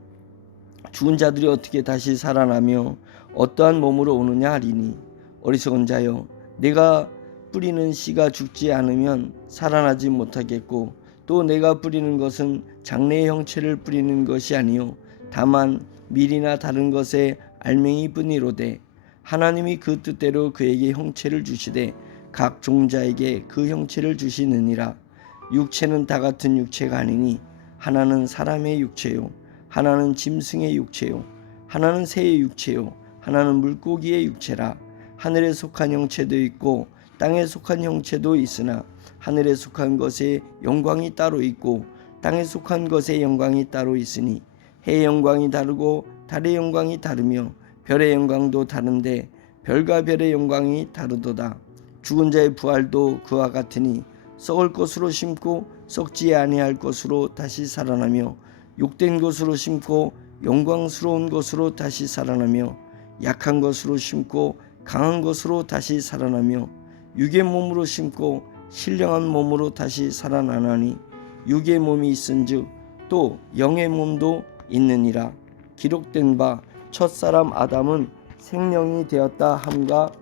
죽은 자들이 어떻게 다시 살아나며 어떠한 몸으로 오느냐 하리니 어리석은 자여, 내가 뿌리는 씨가 죽지 않으면 살아나지 못하겠고 또 내가 뿌리는 것은 장래의 형체를 뿌리는 것이 아니요 다만 밀이나 다른 것에 알맹이뿐이로되 하나님이 그 뜻대로 그에게 형체를 주시되 각 종자에게 그 형체를 주시느니라. 육체는 다 같은 육체가 아니니 하나는 사람의 육체요 하나는 짐승의 육체요 하나는 새의 육체요 하나는 물고기의 육체라. 하늘에 속한 형체도 있고 땅에 속한 형체도 있으나 하늘에 속한 것의 영광이 따로 있고 땅에 속한 것의 영광이 따로 있으니 해의 영광이 다르고 달의 영광이 다르며 별의 영광도 다른데 별과 별의 영광이 다르도다. 죽은 자의 부활도 그와 같으니 썩을 것으로 심고 썩지 아니할 것으로 다시 살아나며 욕된 것으로 심고 영광스러운 것으로 다시 살아나며 약한 것으로 심고 강한 것으로 다시 살아나며 육의 몸으로 심고 신령한 몸으로 다시 살아나나니 육의 몸이 있은즉 또 영의 몸도 있느니라. 기록된 바 첫사람 아담은 생명이 되었다 함과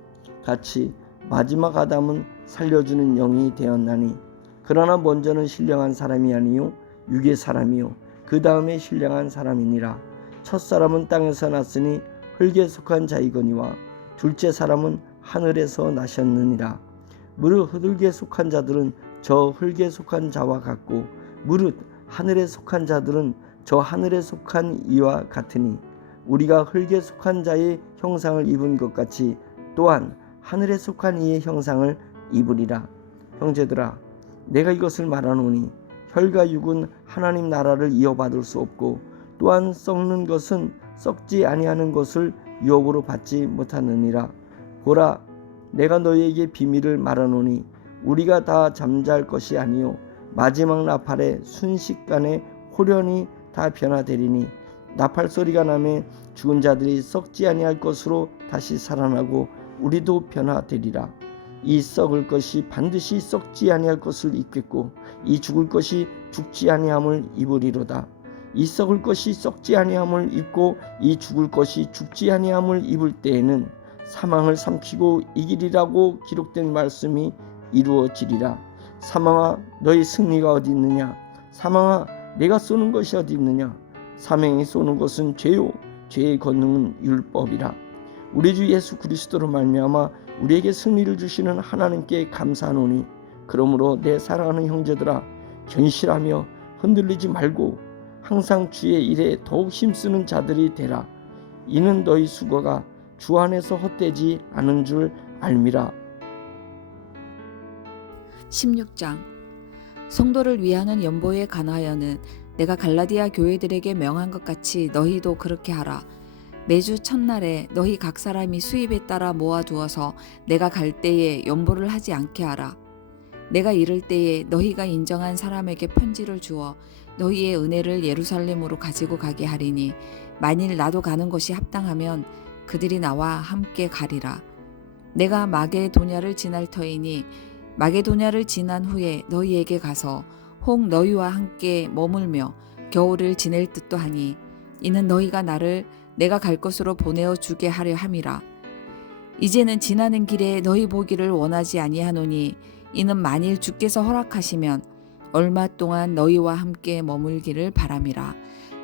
같이 마지막 아담은 살려주는 영이 되었나니 그러나 먼저는 신령한 사람이 아니요 육의 사람이요 그 다음에 신령한 사람이니라. 첫사람은 땅에서 났으니 흙에 속한 자이거니와 둘째 사람은 하늘에서 나셨느니라. 무릇 흙에 속한 자들은 저 흙에 속한 자와 같고 무릇 하늘에 속한 자들은 저 하늘에 속한 이와 같으니 우리가 흙에 속한 자의 형상을 입은 것 같이 또한 하늘에 속한 이의 형상을 입으리라. 형제들아 내가 이것을 말하노니 혈과 육은 하나님 나라를 이어받을 수 없고 또한 썩는 것은 썩지 아니하는 것을 유업으로 받지 못하느니라. 보라 내가 너희에게 비밀을 말하노니 우리가 다 잠잘 것이 아니요 마지막 나팔에 순식간에 호련히 다 변화되리니 나팔 소리가 나매 죽은 자들이 썩지 아니할 것으로 다시 살아나고 우리도 변화되리라. 이 썩을 것이 반드시 썩지 아니할 것을 입겠고 이 죽을 것이 죽지 아니함을 입으리로다. 이 썩을 것이 썩지 아니함을 입고 이 죽을 것이 죽지 아니함을 입을 때에는 사망을 삼키고 이기리라고 기록된 말씀이 이루어지리라. 사망아 너희 승리가 어디 있느냐? 사망아 내가 쏘는 것이 어디 있느냐? 사망이 쏘는 것은 죄요 죄의 권능은 율법이라. 우리 주 예수 그리스도로 말미암아 우리에게 승리를 주시는 하나님께 감사하노니 그러므로 내 사랑하는 형제들아 견실하며 흔들리지 말고 항상 주의 일에 더욱 힘쓰는 자들이 되라. 이는 너희 수고가 주 안에서 헛되지 않은 줄 알미라. 16장 성도를 위하는 연보에 관하여는 내가 갈라디아 교회들에게 명한 것 같이 너희도 그렇게 하라. 매주 첫날에 너희 각 사람이 수입에 따라 모아두어서 내가 갈 때에 연보를 하지 않게 하라. 내가 이를 때에 너희가 인정한 사람에게 편지를 주어 너희의 은혜를 예루살렘으로 가지고 가게 하리니 만일 나도 가는 것이 합당하면 그들이 나와 함께 가리라. 내가 마게도냐를 지날 터이니 마게도냐를 지난 후에 너희에게 가서 혹 너희와 함께 머물며 겨울을 지낼 듯도 하니 이는 너희가 나를 내가 갈 곳으로 보내어 주게 하려 함이라. 이제는 지나는 길에 너희 보기를 원하지 아니하노니 이는 만일 주께서 허락하시면 얼마 동안 너희와 함께 머물기를 바람이라.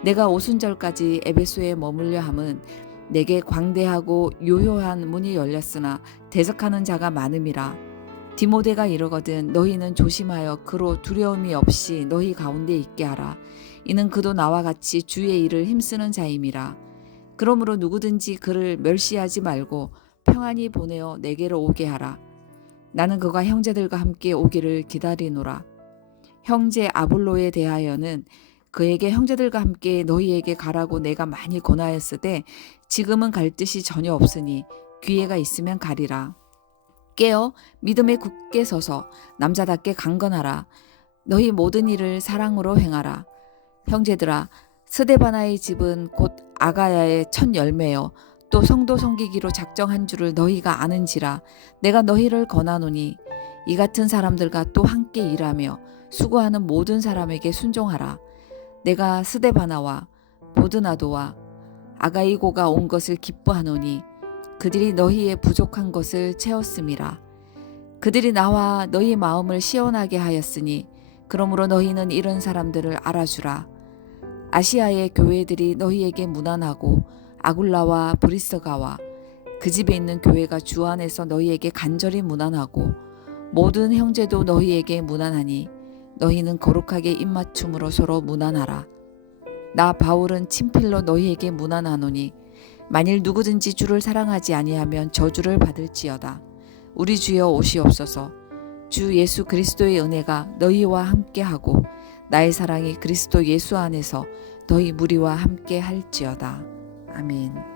내가 오순절까지 에베소에 머물려 함은 내게 광대하고 유효한 문이 열렸으나 대적하는 자가 많음이라. 디모데가 이르거든 너희는 조심하여 그로 두려움이 없이 너희 가운데 있게 하라. 이는 그도 나와 같이 주의 일을 힘쓰는 자임이라. 그러므로 누구든지 그를 멸시하지 말고 평안히 보내어 내게로 오게 하라. 나는 그가 형제들과 함께 오기를 기다리노라. 형제 아볼로에 대하여는 그에게 형제들과 함께 너희에게 가라고 내가 많이 권하였으되 지금은 갈 뜻이 전혀 없으니 기회가 있으면 가리라. 깨어 믿음에 굳게 서서 남자답게 강건하라. 너희 모든 일을 사랑으로 행하라. 형제들아 스데바나의 집은 곧 아가야의 첫 열매요 또 성도 섬기기로 작정한 줄을 너희가 아는지라. 내가 너희를 권하노니 이 같은 사람들과 또 함께 일하며 수고하는 모든 사람에게 순종하라. 내가 스데바나와 보드나도와 아가이고가 온 것을 기뻐하노니 그들이 너희의 부족한 것을 채웠음이라. 그들이 나와 너희 마음을 시원하게 하였으니 그러므로 너희는 이런 사람들을 알아주라. 아시아의 교회들이 너희에게 무난하고 아굴라와 브리스가와 그 집에 있는 교회가 주 안에서 너희에게 간절히 문안하고 모든 형제도 너희에게 문안하니 너희는 거룩하게 입맞춤으로 서로 문안하라. 나 바울은 친필로 너희에게 문안하노니 만일 누구든지 주를 사랑하지 아니하면 저주를 받을지어다. 우리 주여 오시옵소서. 주 예수 그리스도의 은혜가 너희와 함께하고 나의 사랑이 그리스도 예수 안에서 너희 무리와 함께 할지어다. 아멘.